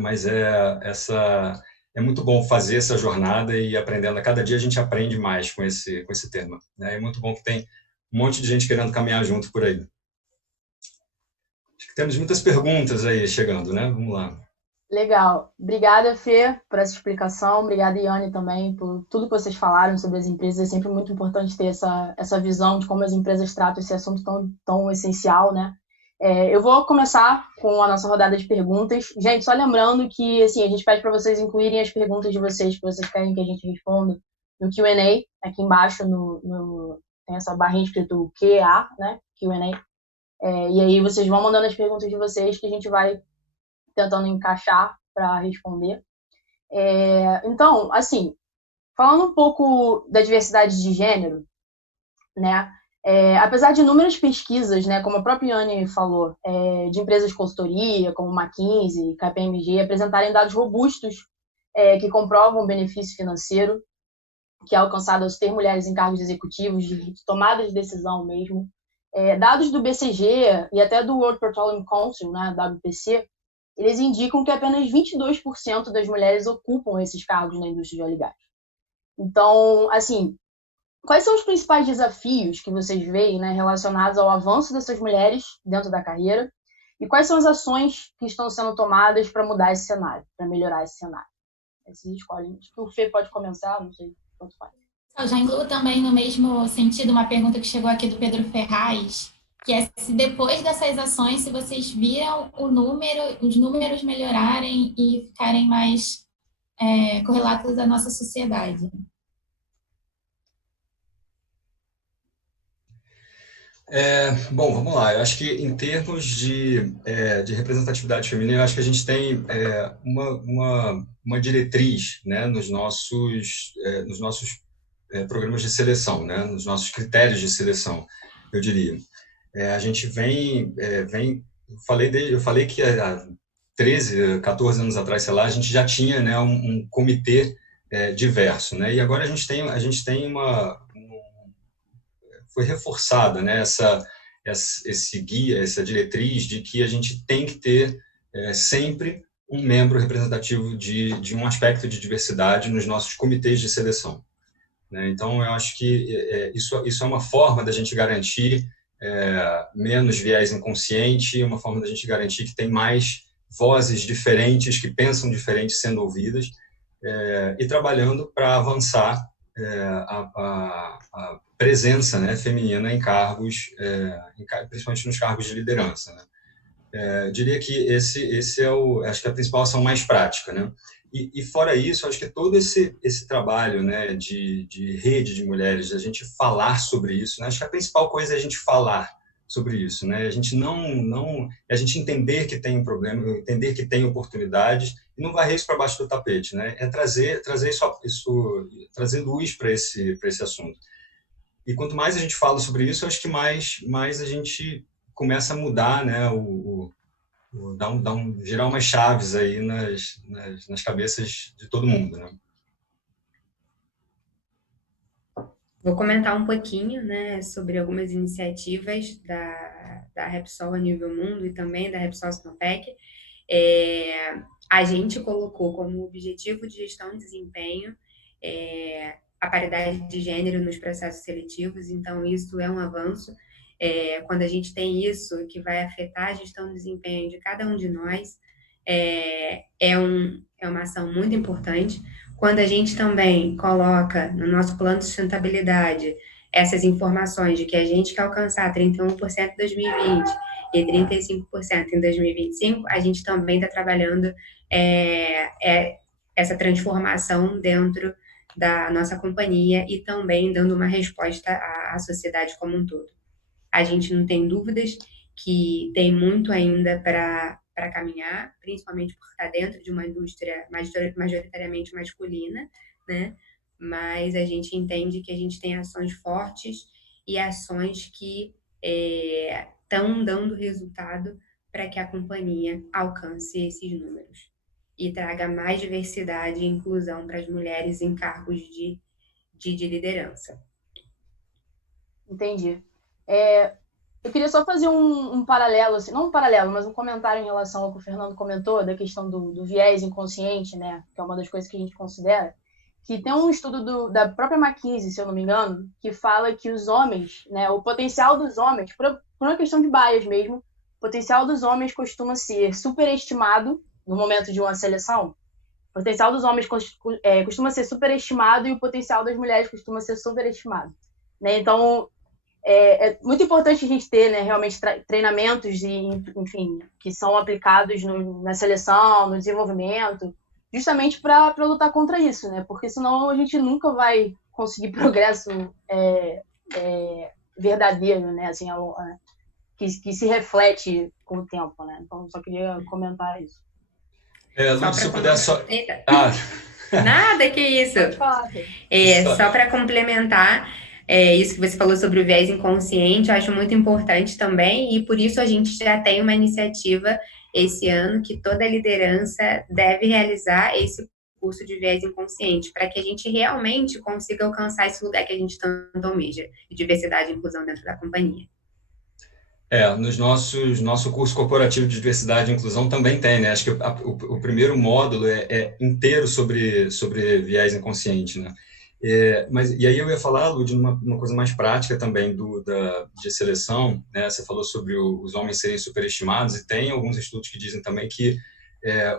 mas é muito bom fazer essa jornada e aprendendo. A cada dia a gente aprende mais com esse tema, né? É muito bom que tem um monte de gente querendo caminhar junto por aí. Acho que temos muitas perguntas aí chegando, né? Vamos lá. Legal. Obrigada, Fê, por essa explicação. Obrigada, Iane, também, por tudo que vocês falaram sobre as empresas. É sempre muito importante ter essa visão de como as empresas tratam esse assunto tão essencial, né? Eu vou começar com a nossa rodada de perguntas. Gente, só lembrando que assim, a gente pede para vocês incluírem as perguntas de vocês que vocês querem que a gente responda no Q&A. Aqui embaixo tem essa barrinha escrito QA, né? Q&A. E aí vocês vão mandando as perguntas de vocês que a gente vai tentando encaixar para responder. Então, assim, falando um pouco da diversidade de gênero, né? Apesar de inúmeras pesquisas, né, como a própria Yane falou, de empresas de consultoria, como McKinsey, KPMG, apresentarem dados robustos que comprovam o benefício financeiro que é alcançado ao ter mulheres em cargos executivos, de tomada de decisão mesmo. Dados do BCG e até do World Petroleum Council, né, WPC, eles indicam que apenas 22% das mulheres ocupam esses cargos na indústria de óleo e gás. Então, assim, quais são os principais desafios que vocês veem, né, relacionados ao avanço dessas mulheres dentro da carreira? E quais são as ações que estão sendo tomadas para mudar esse cenário, para melhorar esse cenário? Vocês escolhem. Acho que o Fê pode começar, não sei quanto faz. Eu já incluo também no mesmo sentido uma pergunta que chegou aqui do Pedro Ferraz, que é se depois dessas ações, se vocês viram os números melhorarem e ficarem mais correlatos à nossa sociedade. Bom, vamos lá. Eu acho que em termos de representatividade feminina, eu acho que a gente tem uma diretriz, né, nos nossos programas de seleção, né, nos nossos critérios de seleção, eu diria. A gente eu falei que há 13, 14 anos atrás, sei lá, a gente já tinha, né, um comitê diverso, né, e agora a gente tem foi reforçada, né, esse guia, essa diretriz de que a gente tem que ter sempre um membro representativo de um aspecto de diversidade nos nossos comitês de seleção, né? Então, eu acho que isso é uma forma da gente garantir menos viés inconsciente, uma forma da gente garantir que tem mais vozes diferentes, que pensam diferentes sendo ouvidas, e trabalhando para avançar a presença, né, feminina em cargos, principalmente nos cargos de liderança, né? Diria que esse acho que a principal ação mais prática, né? E fora isso, acho que todo esse trabalho, né, de rede de mulheres, a gente falar sobre isso, né? Acho que a principal coisa é a gente falar sobre isso, né? A gente a gente entender que tem um problema, entender que tem oportunidades e não varrer isso para baixo do tapete, né? Trazer trazer luz para esse assunto. E quanto mais a gente fala sobre isso, acho que mais a gente começa a mudar, né? Girar umas chaves aí nas cabeças de todo mundo, né? Vou comentar um pouquinho, né, sobre algumas iniciativas da Repsol a nível mundo e também da Repsol Sinopec. A gente colocou como objetivo de gestão de desempenho a paridade de gênero nos processos seletivos, então isso é um avanço. Quando a gente tem isso, que vai afetar a gestão de desempenho de cada um de nós, é uma ação muito importante. Quando a gente também coloca no nosso plano de sustentabilidade essas informações de que a gente quer alcançar 31% em 2020 e 35% em 2025, a gente também está trabalhando essa transformação dentro da nossa companhia e também dando uma resposta à sociedade como um todo. A gente não tem dúvidas que tem muito ainda para caminhar, principalmente por estar dentro de uma indústria majoritariamente masculina, né? Mas a gente entende que a gente tem ações fortes e ações que estão dando resultado para que a companhia alcance esses números. e traga mais diversidade e inclusão para as mulheres em cargos de liderança. Entendi. Eu queria só fazer um paralelo, assim, não um paralelo, mas um comentário em relação ao que o Fernando comentou, da questão do viés inconsciente, né, que é uma das coisas que a gente considera, que tem um estudo da própria McKinsey, se eu não me engano, que fala que os homens, né, o potencial dos homens, por uma questão de bias mesmo, o potencial dos homens costuma ser superestimado no momento de uma seleção. O potencial dos homens costuma ser superestimado e o potencial das mulheres costuma ser superestimado. Né? Então, é muito importante a gente ter, né, realmente treinamentos enfim, que são aplicados na seleção, no desenvolvimento, justamente para lutar contra isso, né? Porque senão a gente nunca vai conseguir progresso verdadeiro, né? Assim, que se reflete com o tempo, né? Então, só queria comentar isso. Lud, se eu puder só... Nada, que isso. Pode falar, só para complementar, isso que você falou sobre o viés inconsciente, eu acho muito importante também, e por isso a gente já tem uma iniciativa esse ano que toda liderança deve realizar esse curso de viés inconsciente, para que a gente realmente consiga alcançar esse lugar que a gente tanto almeja, de diversidade e inclusão dentro da companhia. Nosso curso corporativo de diversidade e inclusão também tem, né? Acho que o primeiro módulo é inteiro sobre viés inconsciente, né? E aí eu ia falar, Lud, uma coisa mais prática também de seleção, né? Você falou sobre os homens serem superestimados, e tem alguns estudos que dizem também que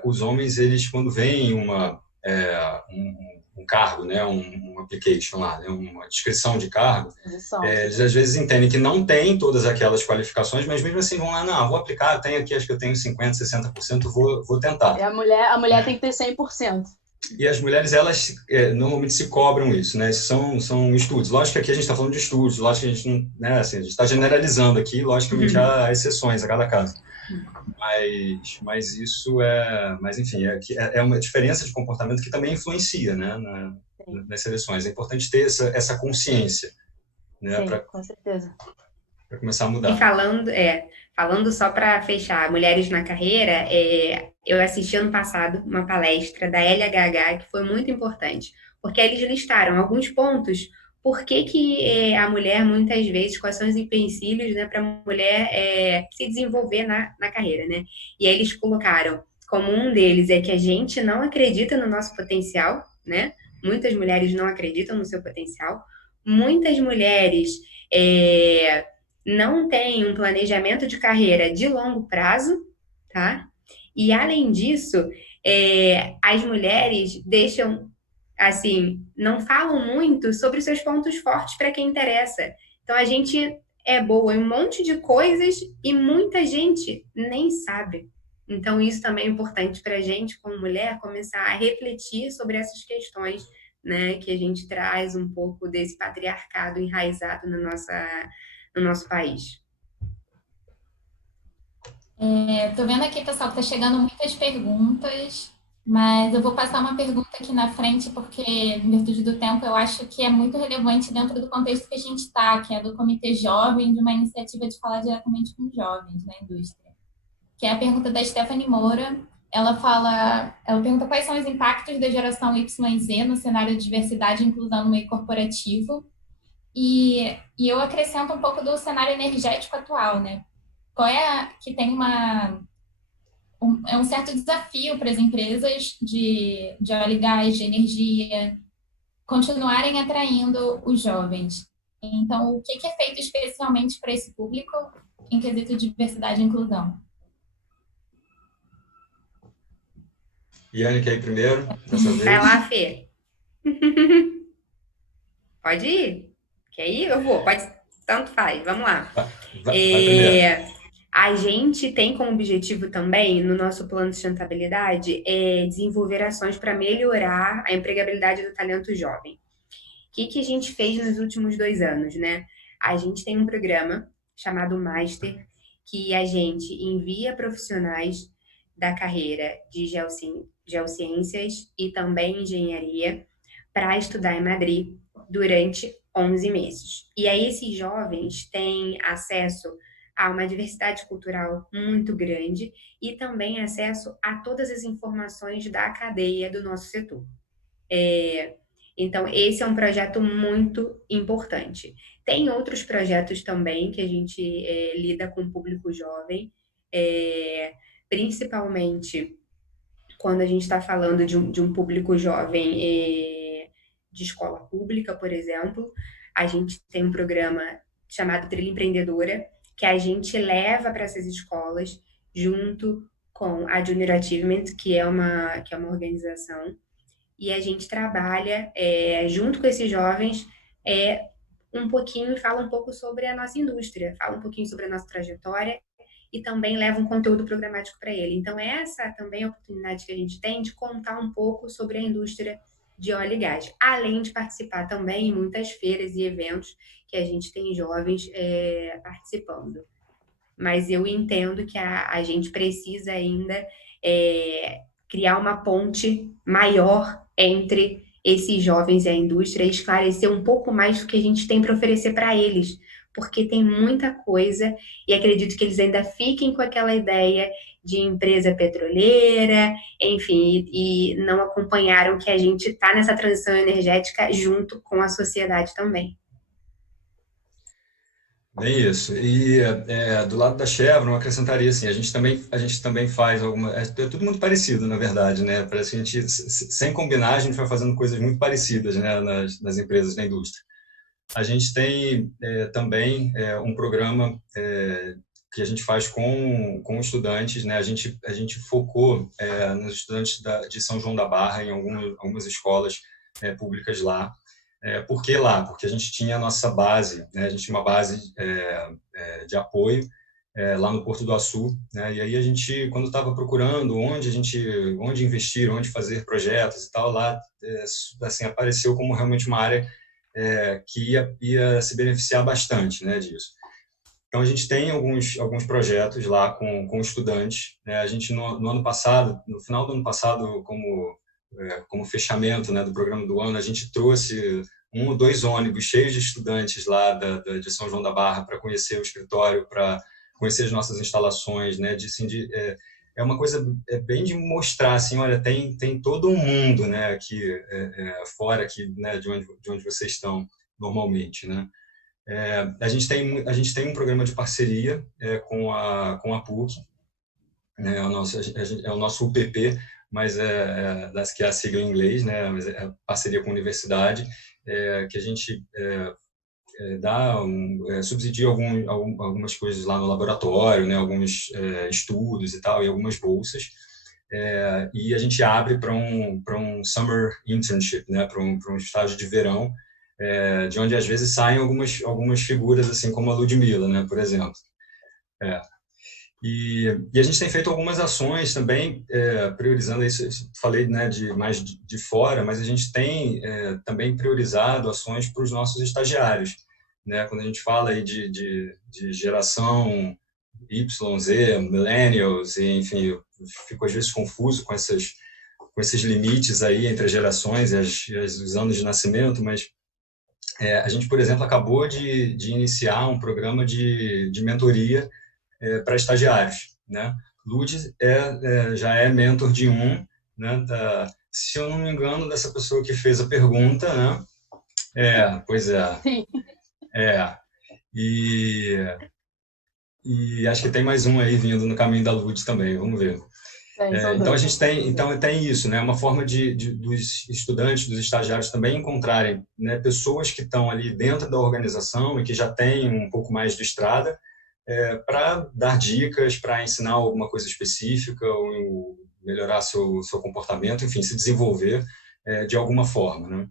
os homens, eles, quando veem um cargo, né, um application lá, né, uma descrição de cargo, eles às vezes entendem que não tem todas aquelas qualificações, mas mesmo assim vão lá, não, vou aplicar, eu tenho aqui, acho que eu tenho 50%, 60%, vou tentar. A mulher tem que ter 100%. E as mulheres, elas normalmente se cobram isso, né? São estudos. Lógico que aqui a gente está falando de estudos, lógico que a gente não, né, assim, a gente está generalizando aqui, logicamente há exceções a cada caso. Mas isso mas enfim, é uma diferença de comportamento que também influencia, né, nas seleções. É importante ter essa consciência, né? Sim, com certeza. Para começar a mudar. E falando só para fechar, Mulheres na Carreira, eu assisti ano passado uma palestra da LHH que foi muito importante, porque eles listaram alguns pontos por que a mulher, muitas vezes, quais são os empecilhos, né, para a mulher se desenvolver na carreira, né? E aí eles colocaram como um deles é que a gente não acredita no nosso potencial, né? Muitas mulheres não acreditam no seu potencial. Muitas mulheres não têm um planejamento de carreira de longo prazo, tá? E, além disso, as mulheres deixam, assim, não falam muito sobre seus pontos fortes para quem interessa. Então, a gente é boa em um monte de coisas e muita gente nem sabe. Então, isso também é importante para a gente, como mulher, começar a refletir sobre essas questões, né, que a gente traz um pouco desse patriarcado enraizado no nosso país. Tô vendo aqui, pessoal, que está chegando muitas perguntas, mas eu vou passar uma pergunta aqui na frente, porque, em virtude do tempo, eu acho que é muito relevante dentro do contexto que a gente está, que é do Comitê Jovem, de uma iniciativa de falar diretamente com jovens na indústria. Que é a pergunta da Stephanie Moura. Ela pergunta quais são os impactos da geração Y e Z no cenário de diversidade e inclusão no meio corporativo. E eu acrescento um pouco do cenário energético atual, né? Que tem um certo desafio para as empresas de óleo e gás, de energia, continuarem atraindo os jovens. Então, o que é feito especialmente para esse público em quesito de diversidade e inclusão? Iane, quer ir primeiro, dessa vez? Vai lá, Fê. Pode ir? Quer ir? Eu vou. Pode, tanto faz. Vamos lá. Vai primeiro. A gente tem como objetivo também, no nosso plano de sustentabilidade, desenvolver ações para melhorar a empregabilidade do talento jovem. O que a gente fez nos últimos 2 anos, né? A gente tem um programa chamado Master, que a gente envia profissionais da carreira de geociências e também engenharia para estudar em Madrid durante 11 meses. E aí esses jovens têm acesso há uma diversidade cultural muito grande e também acesso a todas as informações da cadeia do nosso setor. Então, esse é um projeto muito importante. Tem outros projetos também que a gente lida com o público jovem, principalmente quando a gente está falando de um público jovem de escola pública, por exemplo. A gente tem um programa chamado Trilha Empreendedora, que a gente leva para essas escolas junto com a Junior Achievement, que é uma organização, e a gente trabalha junto com esses jovens um pouquinho e fala um pouco sobre a nossa indústria, fala um pouquinho sobre a nossa trajetória e também leva um conteúdo programático para ele. Então, essa também é a oportunidade que a gente tem de contar um pouco sobre a indústria de óleo e gás, além de participar também em muitas feiras e eventos que a gente tem jovens participando. Mas eu entendo que a gente precisa ainda criar uma ponte maior entre esses jovens e a indústria e esclarecer um pouco mais do que a gente tem para oferecer para eles, porque tem muita coisa e acredito que eles ainda fiquem com aquela ideia de empresa petroleira, enfim, e não acompanharam que a gente está nessa transição energética junto com a sociedade também. Bem isso. E do lado da Chevron, eu acrescentaria assim, a gente também faz alguma... É tudo muito parecido, na verdade, né? Parece que a gente, sem combinar, a gente vai fazendo coisas muito parecidas, né, nas empresas da indústria. A gente tem também um programa que a gente faz com estudantes, né? A gente focou nos estudantes de São João da Barra, em algumas escolas públicas lá. Por que lá? Porque a gente tinha a nossa base, né? A gente tinha uma base de apoio lá no Porto do Açu, né? E aí a gente, quando estava procurando onde investir, onde fazer projetos e tal, lá assim, apareceu como realmente uma área que ia se beneficiar bastante, né, disso. Então, a gente tem alguns projetos lá com estudantes, né? A gente, no ano passado, no final do ano passado, como fechamento, né, do programa do ano, a gente trouxe 1 ou 2 ônibus cheios de estudantes lá de São João da Barra para conhecer o escritório, para conhecer as nossas instalações, né? É uma coisa bem de mostrar, assim, olha, tem todo um mundo, né, aqui fora aqui, né, de onde vocês estão normalmente, né? A gente tem um programa de parceria com a PUC, né? É o nosso UPP, mas que é a sigla em inglês, né? Mas é parceria com a universidade, que a gente subsidia algumas coisas lá no laboratório, né? Alguns estudos e tal, e algumas bolsas. E a gente abre para um summer internship, né? Para um estágio de verão, de onde às vezes saem algumas figuras, assim como a Ludmilla, né? Por exemplo. E a gente tem feito algumas ações também, priorizando isso. Falei, né, mais de fora, mas a gente tem também priorizado ações para os nossos estagiários, né? Quando a gente fala aí de geração Y, Z, millennials, e, enfim, eu fico às vezes confuso com esses limites aí entre as gerações e os anos de nascimento, mas a gente, por exemplo, acabou de iniciar um programa de mentoria para estagiários, né? Lud já é mentor de né? Se eu não me engano, dessa pessoa que fez a pergunta, né? Pois é. Sim. E acho que tem mais um aí vindo no caminho da Lud também, vamos ver. Então a gente tem isso, né? Uma forma dos estudantes, dos estagiários também encontrarem, né, pessoas que estão ali dentro da organização e que já têm um pouco mais de estrada, para dar dicas, para ensinar alguma coisa específica, ou melhorar seu comportamento, enfim, se desenvolver de alguma forma, né?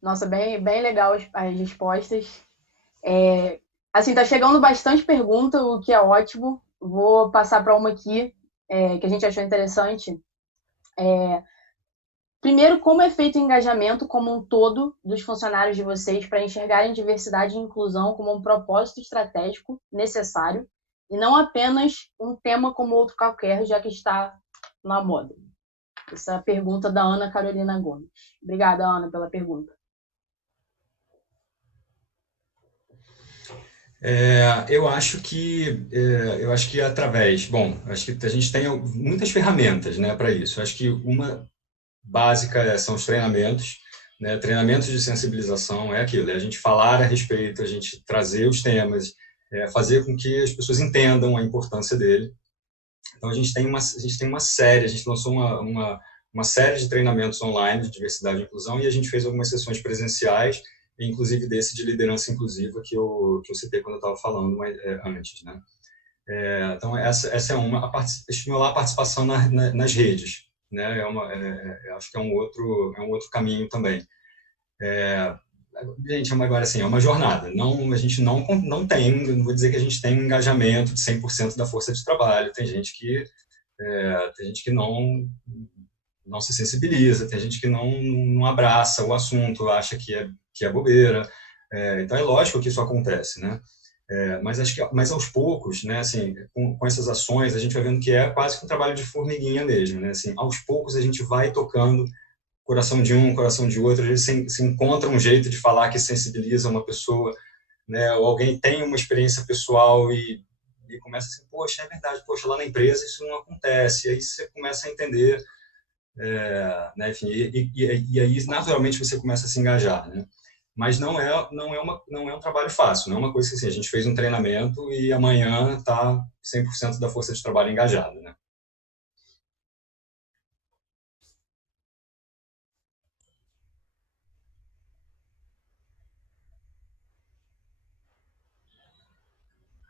Nossa, bem legal as respostas. Assim, tá chegando bastante pergunta, o que é ótimo. Vou passar para uma aqui, que a gente achou interessante. Primeiro, como é feito o engajamento como um todo dos funcionários de vocês para enxergarem diversidade e inclusão como um propósito estratégico necessário e não apenas um tema como outro qualquer, já que está na moda? Essa é a pergunta da Ana Carolina Gomes. Obrigada, Ana, pela pergunta. Eu acho que através, bom, acho que a gente tem muitas ferramentas, né, para isso. Acho que uma básica são os treinamentos, né? Treinamentos de sensibilização é aquilo, é a gente falar a respeito, a gente trazer os temas, fazer com que as pessoas entendam a importância dele. Então a gente tem uma série, a gente lançou uma série de treinamentos online de diversidade e inclusão e a gente fez algumas sessões presenciais, inclusive desse de liderança inclusiva que eu citei quando eu estava falando antes, né? Então essa é estimular a participação nas redes, né? Acho que é um outro caminho também. Gente, agora assim, é uma jornada. Não, a gente não tem, não vou dizer que a gente tem um engajamento de 100% da força de trabalho. Tem gente que não se sensibiliza, tem gente que não abraça o assunto, acha que é bobeira. Então é lógico que isso acontece, né? Mas aos poucos, né, assim, com essas ações, a gente vai vendo que é quase que um trabalho de formiguinha mesmo, né? Assim, aos poucos a gente vai tocando coração de um, coração de outro, às vezes se encontra um jeito de falar que sensibiliza uma pessoa, né? Ou alguém tem uma experiência pessoal e começa assim, poxa, é verdade, poxa, lá na empresa isso não acontece, e aí você começa a entender, né? Enfim, e aí naturalmente você começa a se engajar, né? Mas não é um trabalho fácil, não é uma coisa que assim, a gente fez um treinamento e amanhã está 100% da força de trabalho engajada, né?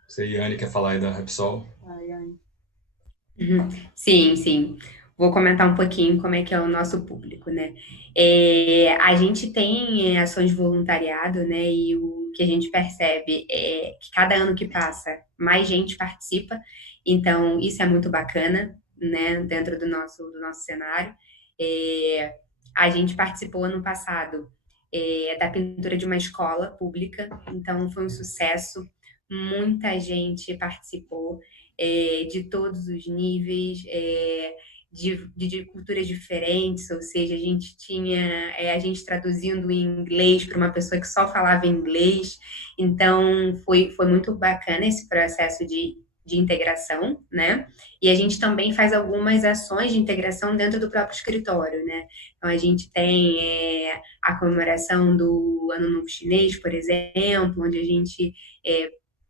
Você, Iane, quer falar aí da Repsol? Sim, sim. Vou comentar um pouquinho como é que é o nosso público, né? A gente tem ações de voluntariado, né? E o que a gente percebe é que cada ano que passa, mais gente participa. Então, isso é muito bacana, né? Dentro do nosso cenário. A gente participou ano passado da pintura de uma escola pública. Então, foi um sucesso. Muita gente participou de todos os níveis, de culturas diferentes, ou seja, a gente tinha a gente traduzindo em inglês para uma pessoa que só falava inglês, então foi muito bacana esse processo de integração, né? E a gente também faz algumas ações de integração dentro do próprio escritório, né? Então a gente tem a comemoração do Ano Novo Chinês, por exemplo, onde a gente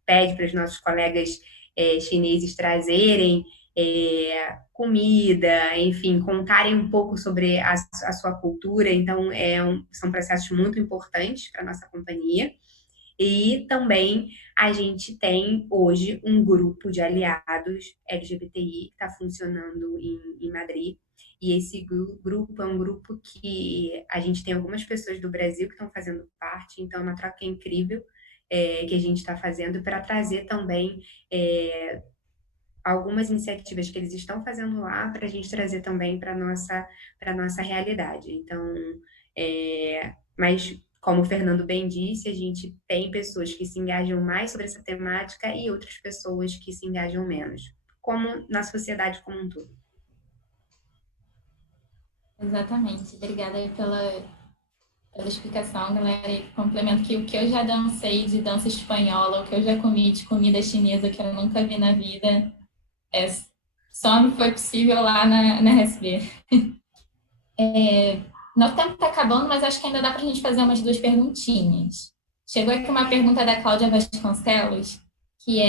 pede para os nossos colegas chineses trazerem comida, enfim, contarem um pouco sobre a sua cultura. Então, são processos muito importantes para a nossa companhia. E também a gente tem hoje um grupo de aliados LGBTI que está funcionando em Madrid. E esse grupo é um grupo que a gente tem algumas pessoas do Brasil que estão fazendo parte, então é uma troca incrível que a gente está fazendo para trazer também algumas iniciativas que eles estão fazendo lá para a gente trazer também para nossa realidade. Então, mas como o Fernando bem disse, a gente tem pessoas que se engajam mais sobre essa temática e outras pessoas que se engajam menos, como na sociedade como um todo. Exatamente. Obrigada aí pela explicação, galera. E complemento que o que eu já dancei de dança espanhola, o que eu já comi de comida chinesa que eu nunca vi na vida, só me foi possível lá na RSB. Nosso tempo está acabando, mas acho que ainda dá para a gente fazer umas duas perguntinhas. Chegou aqui uma pergunta da Cláudia Vasconcelos, que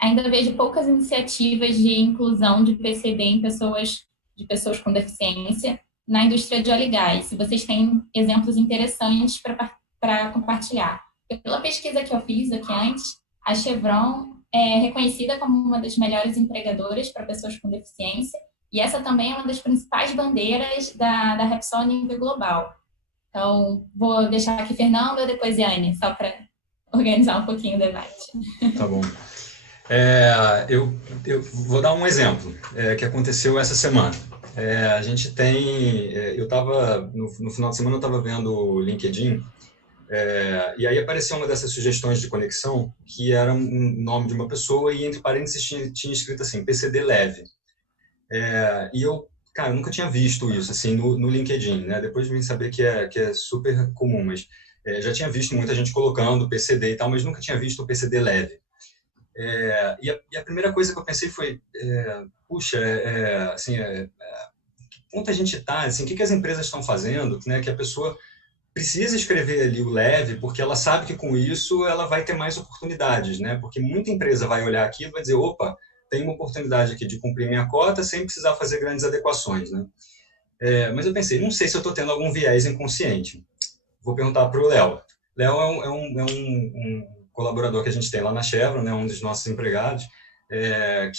ainda vejo poucas iniciativas de inclusão de PCD em de pessoas com deficiência na indústria de óleo e gás. Se vocês têm exemplos interessantes para compartilhar. Pela pesquisa que eu fiz aqui antes, a Chevron é reconhecida como uma das melhores empregadoras para pessoas com deficiência, e essa também é uma das principais bandeiras da Repsol a nível global. Então, vou deixar aqui Fernanda, depois Yane, só para organizar um pouquinho o debate. Tá bom. Eu vou dar um exemplo que aconteceu essa semana. A gente tem... eu estava... No final de semana eu estava vendo o LinkedIn e aí apareceu uma dessas sugestões de conexão que era um nome de uma pessoa e entre parênteses tinha escrito assim, PCD leve. E eu, cara, nunca tinha visto isso assim no LinkedIn, né? Depois vim saber que é super comum, mas Já tinha visto muita gente colocando PCD e tal, mas nunca tinha visto o PCD leve. E a primeira coisa que eu pensei foi, puxa, assim, que ponto a gente está, assim, o que as empresas estão fazendo, né, que a pessoa precisa escrever ali o leve, porque ela sabe que com isso ela vai ter mais oportunidades, né? Porque muita empresa vai olhar aquilo e vai dizer, opa, tem uma oportunidade aqui de cumprir minha cota sem precisar fazer grandes adequações, né? Mas eu pensei, não sei se eu estou tendo algum viés inconsciente. Vou perguntar para o Léo. Léo um colaborador que a gente tem lá na Chevron, né, um dos nossos empregados,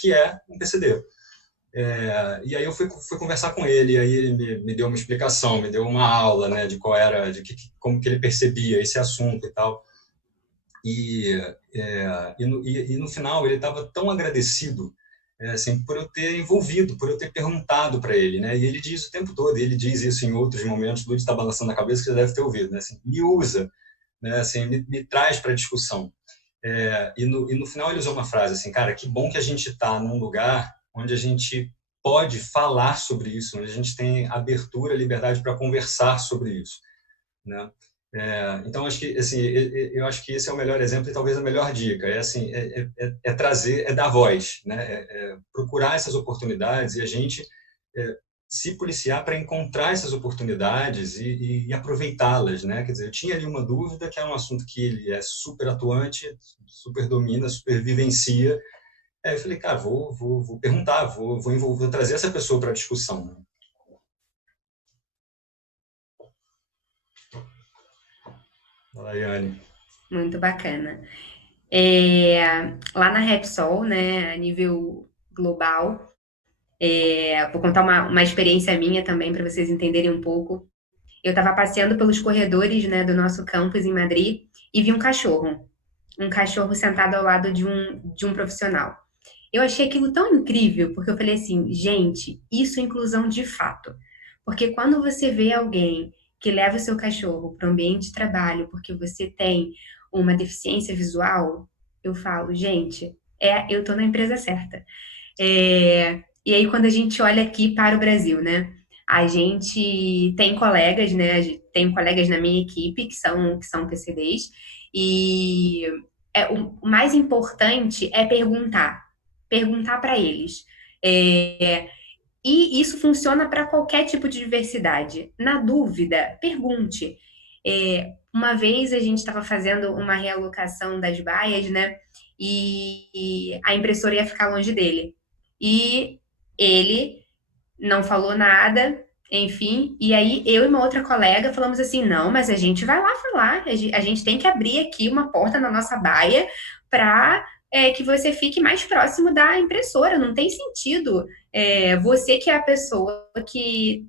que é um PCD. E aí eu fui conversar com ele, e aí ele me deu uma explicação, me deu uma aula, né, de qual era, como que ele percebia esse assunto e tal. E no final ele estava tão agradecido, assim, por eu ter envolvido, por eu ter perguntado para ele, né? E ele diz o tempo todo, ele diz isso em outros momentos, o Lud está balançando a cabeça, que você deve ter ouvido, né? Assim, me usa, né? Assim, me traz para a discussão. E no final ele usou uma frase assim, cara, que bom que a gente está num lugar onde a gente pode falar sobre isso, onde a gente tem abertura, liberdade para conversar sobre isso, né? Então acho que assim, eu acho que esse é o melhor exemplo e talvez a melhor dica, assim, trazer, dar voz, né? Procurar essas oportunidades e a gente se policiar para encontrar essas oportunidades e aproveitá-las, né? Quer dizer, eu tinha ali uma dúvida que é um assunto que ele é super atuante, super domina, super vivencia. Eu falei, cara, vou perguntar, vou trazer essa pessoa para a discussão, né? Fala, Yane. Muito bacana. Lá na Repsol, né, a nível global, vou contar uma experiência minha também para vocês entenderem um pouco. Eu estava passeando pelos corredores, né, do nosso campus em Madrid e vi um cachorro sentado ao lado de um profissional. Eu achei aquilo tão incrível, porque eu falei assim, gente, isso é inclusão de fato. Porque quando você vê alguém que leva o seu cachorro para o ambiente de trabalho porque você tem uma deficiência visual, eu falo, gente, eu estou na empresa certa. E aí, quando a gente olha aqui para o Brasil, né? A gente tem colegas, né? Tem colegas na minha equipe que são PCDs, e o mais importante é perguntar para eles. E isso funciona para qualquer tipo de diversidade. Na dúvida, pergunte. Uma vez a gente estava fazendo uma realocação das baias, né? E a impressora ia ficar longe dele. E ele não falou nada, enfim. E aí eu e uma outra colega falamos assim, não, mas a gente vai lá falar. A gente tem que abrir aqui uma porta na nossa baia para que você fique mais próximo da impressora. Não tem sentido você que é a pessoa que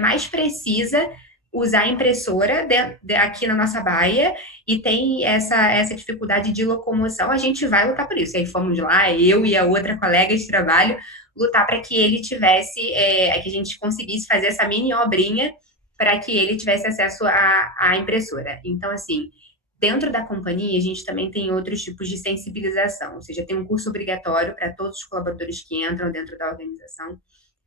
mais precisa usar a impressora aqui na nossa baia e tem essa dificuldade de locomoção, a gente vai lutar por isso. Aí fomos lá, eu e a outra colega de trabalho, lutar para que ele tivesse, que a gente conseguisse fazer essa mini obrinha para que ele tivesse acesso à impressora. Então, assim, dentro da companhia, a gente também tem outros tipos de sensibilização, ou seja, tem um curso obrigatório para todos os colaboradores que entram dentro da organização,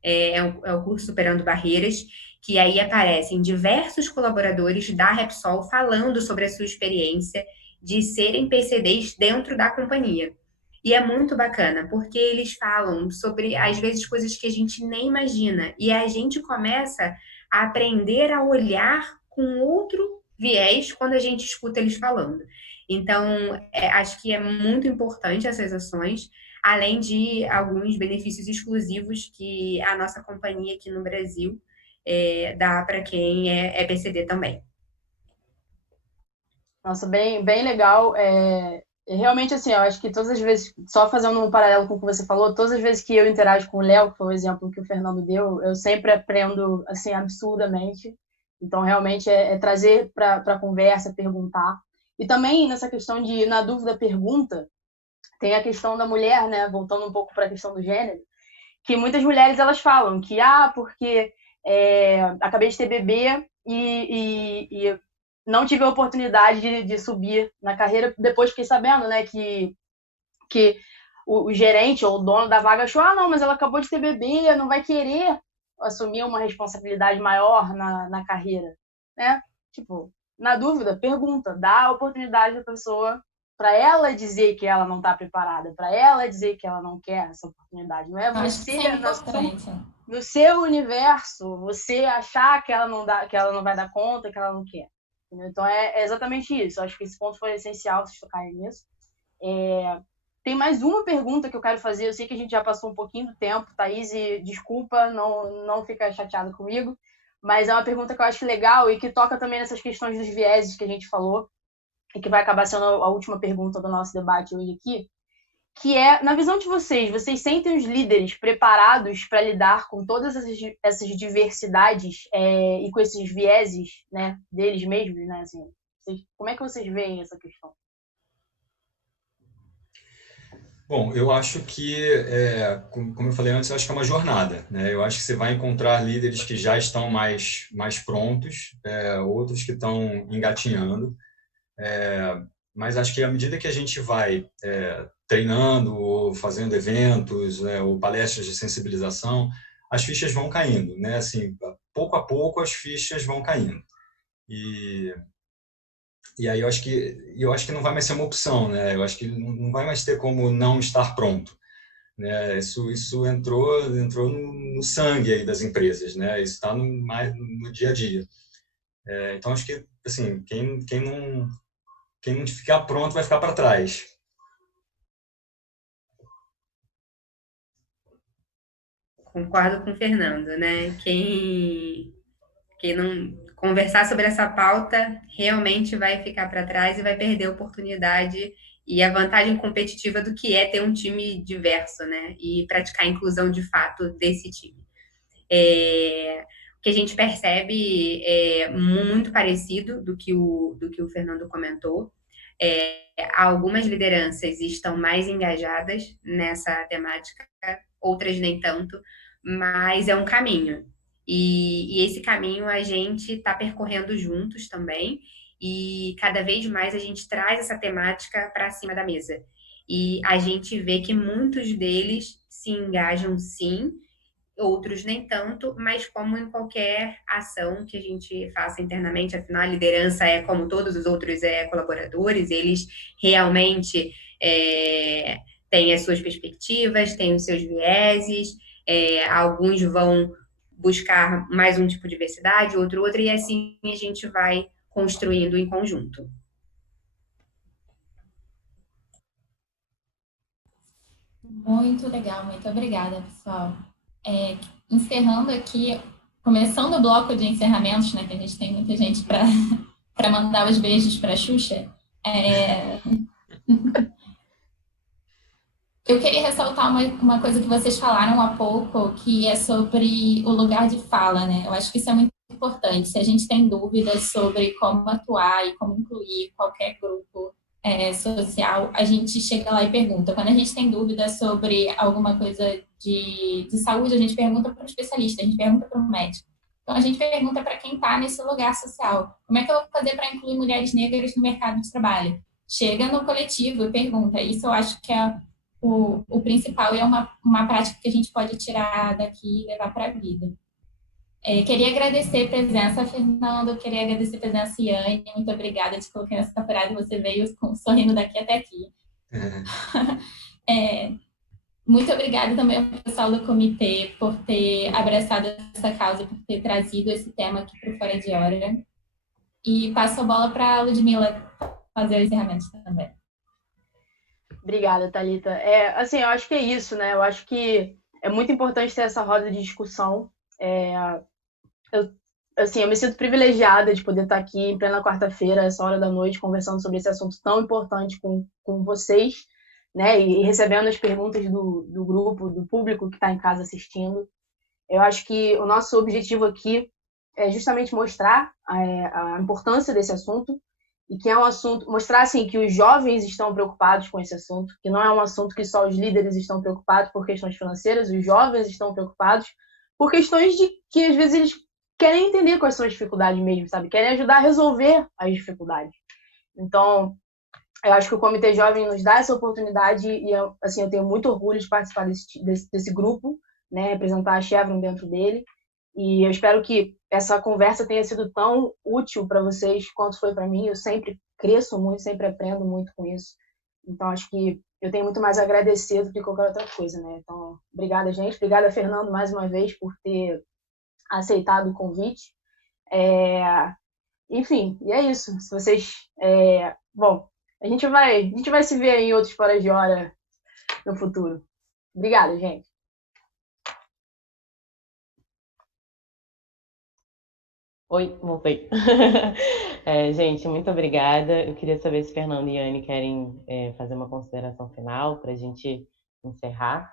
é o curso Superando Barreiras, que aí aparecem diversos colaboradores da Repsol falando sobre a sua experiência de serem PCDs dentro da companhia. E é muito bacana, porque eles falam sobre, às vezes, coisas que a gente nem imagina, e a gente começa a aprender a olhar com outro viés quando a gente escuta eles falando. Então, acho que é muito importante essas ações, além de alguns benefícios exclusivos que a nossa companhia aqui no Brasil dá para quem é PCD também. Nossa, bem legal. Realmente, assim, eu acho que todas as vezes, só fazendo um paralelo com o que você falou, todas as vezes que eu interajo com o Léo, que foi o exemplo que o Fernando deu, eu sempre aprendo, assim, absurdamente. Então, realmente, trazer para a conversa, perguntar. E também, nessa questão de, na dúvida, pergunta, tem a questão da mulher, né, voltando um pouco para a questão do gênero, que muitas mulheres, elas falam que, porque acabei de ter bebê e não tive a oportunidade de subir na carreira, depois fiquei sabendo, né, que o gerente ou o dono da vaga achou, não, mas ela acabou de ter bebê, não vai querer assumir uma responsabilidade maior na carreira, né? Tipo, na dúvida, pergunta, dá a oportunidade da pessoa para ela dizer que ela não está preparada, para ela dizer que ela não quer essa oportunidade. Não é Acho que isso é importante. no seu universo, você achar que ela não vai dar conta, que ela não quer. Entendeu? Então é exatamente isso. Acho que esse ponto foi essencial vocês tocarem nisso. Tem mais uma pergunta que eu quero fazer. Eu sei que a gente já passou um pouquinho do tempo, Thaís, e desculpa, não fica chateada comigo, mas é uma pergunta que eu acho legal e que toca também nessas questões dos vieses que a gente falou, e que vai acabar sendo a última pergunta do nosso debate hoje aqui, que é, na visão de vocês sentem os líderes preparados para lidar com todas essas diversidades e com esses vieses, né, deles mesmos, né? Assim, como é que vocês veem essa questão? Bom, eu acho que, como eu falei antes, eu acho que é uma jornada, né? Eu acho que você vai encontrar líderes que já estão mais prontos, outros que estão engatinhando, mas acho que à medida que a gente vai treinando ou fazendo eventos, ou palestras de sensibilização, as fichas vão caindo, né? Assim, pouco a pouco as fichas vão caindo. E aí eu acho que não vai mais ser uma opção, né? Eu acho que não vai mais ter como não estar pronto, né? Isso entrou no sangue aí das empresas, né? Isso está no dia a dia. Então acho que assim, quem não ficar pronto vai ficar para trás. Concordo com o Fernando, né? Quem não conversar sobre essa pauta realmente vai ficar para trás e vai perder a oportunidade e a vantagem competitiva do que é ter um time diverso, né? E praticar a inclusão de fato desse time. O que a gente percebe é muito parecido do que o Fernando comentou. Algumas lideranças estão mais engajadas nessa temática, outras nem tanto, mas é um caminho. E esse caminho a gente está percorrendo juntos também, e cada vez mais a gente traz essa temática para cima da mesa. E a gente vê que muitos deles se engajam sim, outros nem tanto, mas como em qualquer ação que a gente faça internamente, afinal a liderança é como todos os outros colaboradores, eles realmente têm as suas perspectivas, têm os seus vieses, alguns vão buscar mais um tipo de diversidade, outro, e assim a gente vai construindo em conjunto. Muito legal, muito obrigada, pessoal. Encerrando aqui, começando o bloco de encerramentos, né, que a gente tem muita gente para mandar os beijos para a Xuxa. Eu queria ressaltar uma coisa que vocês falaram há pouco, que é sobre o lugar de fala, né? Eu acho que isso é muito importante. Se a gente tem dúvidas sobre como atuar e como incluir qualquer grupo social, a gente chega lá e pergunta. Quando a gente tem dúvidas sobre alguma coisa de saúde, a gente pergunta para o especialista, a gente pergunta para o médico. Então, a gente pergunta para quem está nesse lugar social. Como é que eu vou fazer para incluir mulheres negras no mercado de trabalho? Chega no coletivo e pergunta. Isso eu acho que é o principal e é uma prática que a gente pode tirar daqui e levar para a vida. Queria agradecer a presença, Fernando, queria agradecer a presença, Iane, muito obrigada, te coloquei nessa temporada e você veio sorrindo daqui até aqui. Muito obrigada também ao pessoal do comitê por ter abraçado essa causa, por ter trazido esse tema aqui para o Fora de Hora. E passo a bola para a Ludmila fazer o encerramento também. Obrigada, Thalita. Assim, eu acho que é isso, né? Eu acho que é muito importante ter essa roda de discussão. Eu me sinto privilegiada de poder estar aqui em plena quarta-feira, essa hora da noite, conversando sobre esse assunto tão importante com vocês, né? E recebendo as perguntas do grupo, do público que está em casa assistindo. Eu acho que o nosso objetivo aqui é justamente mostrar a importância desse assunto, e que é um assunto, mostrar assim que os jovens estão preocupados com esse assunto, que não é um assunto que só os líderes estão preocupados por questões financeiras, os jovens estão preocupados por questões de que às vezes eles querem entender quais são as dificuldades mesmo, sabe? Querem ajudar a resolver as dificuldades. Então, eu acho que o Comitê Jovem nos dá essa oportunidade e eu tenho muito orgulho de participar desse grupo, né? Representar a Chevron dentro dele. E eu espero que essa conversa tenha sido tão útil para vocês quanto foi para mim. Eu sempre cresço muito, sempre aprendo muito com isso. Então, acho que eu tenho muito mais a agradecer do que qualquer outra coisa, né? Então, obrigada, gente. Obrigada, Fernando, mais uma vez, por ter aceitado o convite. Enfim, e é isso. Se vocês... Bom, a gente vai se ver em outros Fora de Hora no futuro. Obrigada, gente. Oi, voltei. Gente, muito obrigada. Eu queria saber se Fernando e Anne querem fazer uma consideração final para a gente encerrar.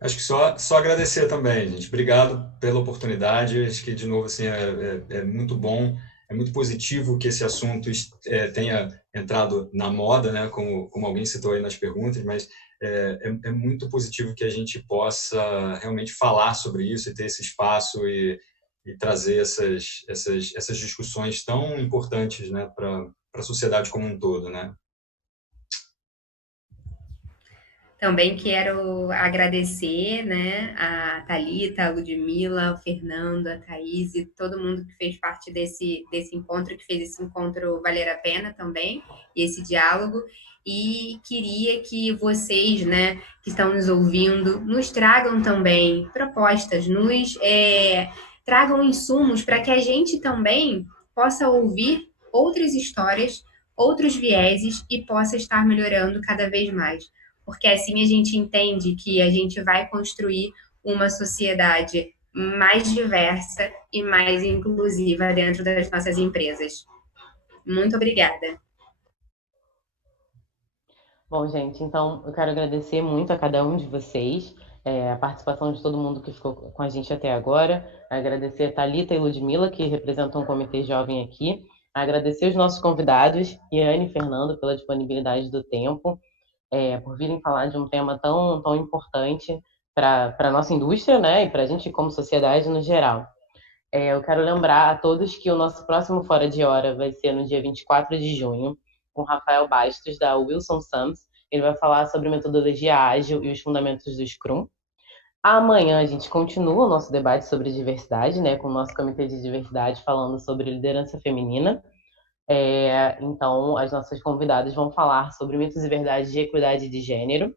Acho que só agradecer também, gente. Obrigado pela oportunidade. Acho que, de novo, assim, é muito bom, é muito positivo que esse assunto tenha entrado na moda, né? Como alguém citou aí nas perguntas, mas é muito positivo que a gente possa realmente falar sobre isso e ter esse espaço e trazer essas discussões tão importantes, né, para a sociedade como um todo, né? Também quero agradecer, né, a Thalita, a Ludmila, o Fernando, a Thaís e todo mundo que fez parte desse encontro, que fez esse encontro valer a pena também, esse diálogo. E queria que vocês, né, que estão nos ouvindo, nos tragam também propostas, tragam insumos para que a gente também possa ouvir outras histórias, outros vieses e possa estar melhorando cada vez mais, porque assim a gente entende que a gente vai construir uma sociedade mais diversa e mais inclusiva dentro das nossas empresas. Muito obrigada. Bom, gente, então eu quero agradecer muito a cada um de vocês, a participação de todo mundo que ficou com a gente até agora, agradecer a Thalita e Ludmila, que representam o Comitê Jovem aqui, agradecer os nossos convidados, Iane e Fernando, pela disponibilidade do tempo, por virem falar de um tema tão, tão importante para a nossa indústria, né, e para a gente como sociedade no geral. Eu quero lembrar a todos que o nosso próximo Fora de Hora vai ser no dia 24 de junho, com Rafael Bastos, da Wilson Sons. Ele vai falar sobre metodologia ágil e os fundamentos do Scrum. Amanhã a gente continua o nosso debate sobre diversidade, né, com o nosso comitê de diversidade falando sobre liderança feminina. Então, as nossas convidadas vão falar sobre mitos e verdades de equidade de gênero.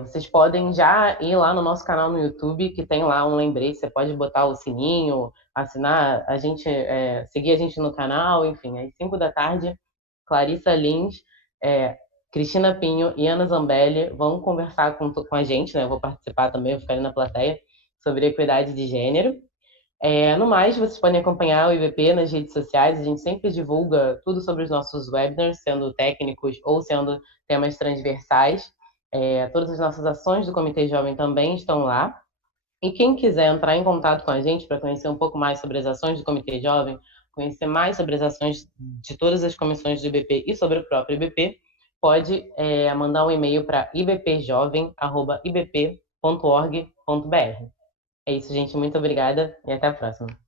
Vocês podem já ir lá no nosso canal no YouTube, que tem lá um lembrete, você pode botar o sininho, assinar a gente, seguir a gente no canal, enfim, às 5 da tarde, Clarissa Lins, Cristina Pinho e Ana Zambelli vão conversar com a gente, né? Eu vou participar também, vou ficar ali na plateia, sobre equidade de gênero. No mais, vocês podem acompanhar o IBP nas redes sociais, a gente sempre divulga tudo sobre os nossos webinars, sendo técnicos ou sendo temas transversais. Todas as nossas ações do Comitê Jovem também estão lá. E quem quiser entrar em contato com a gente para conhecer um pouco mais sobre as ações do Comitê Jovem, conhecer mais sobre as ações de todas as comissões do IBP e sobre o próprio IBP, pode mandar um e-mail para ibpjovem@ibp.org.br. É isso, gente. Muito obrigada e até a próxima.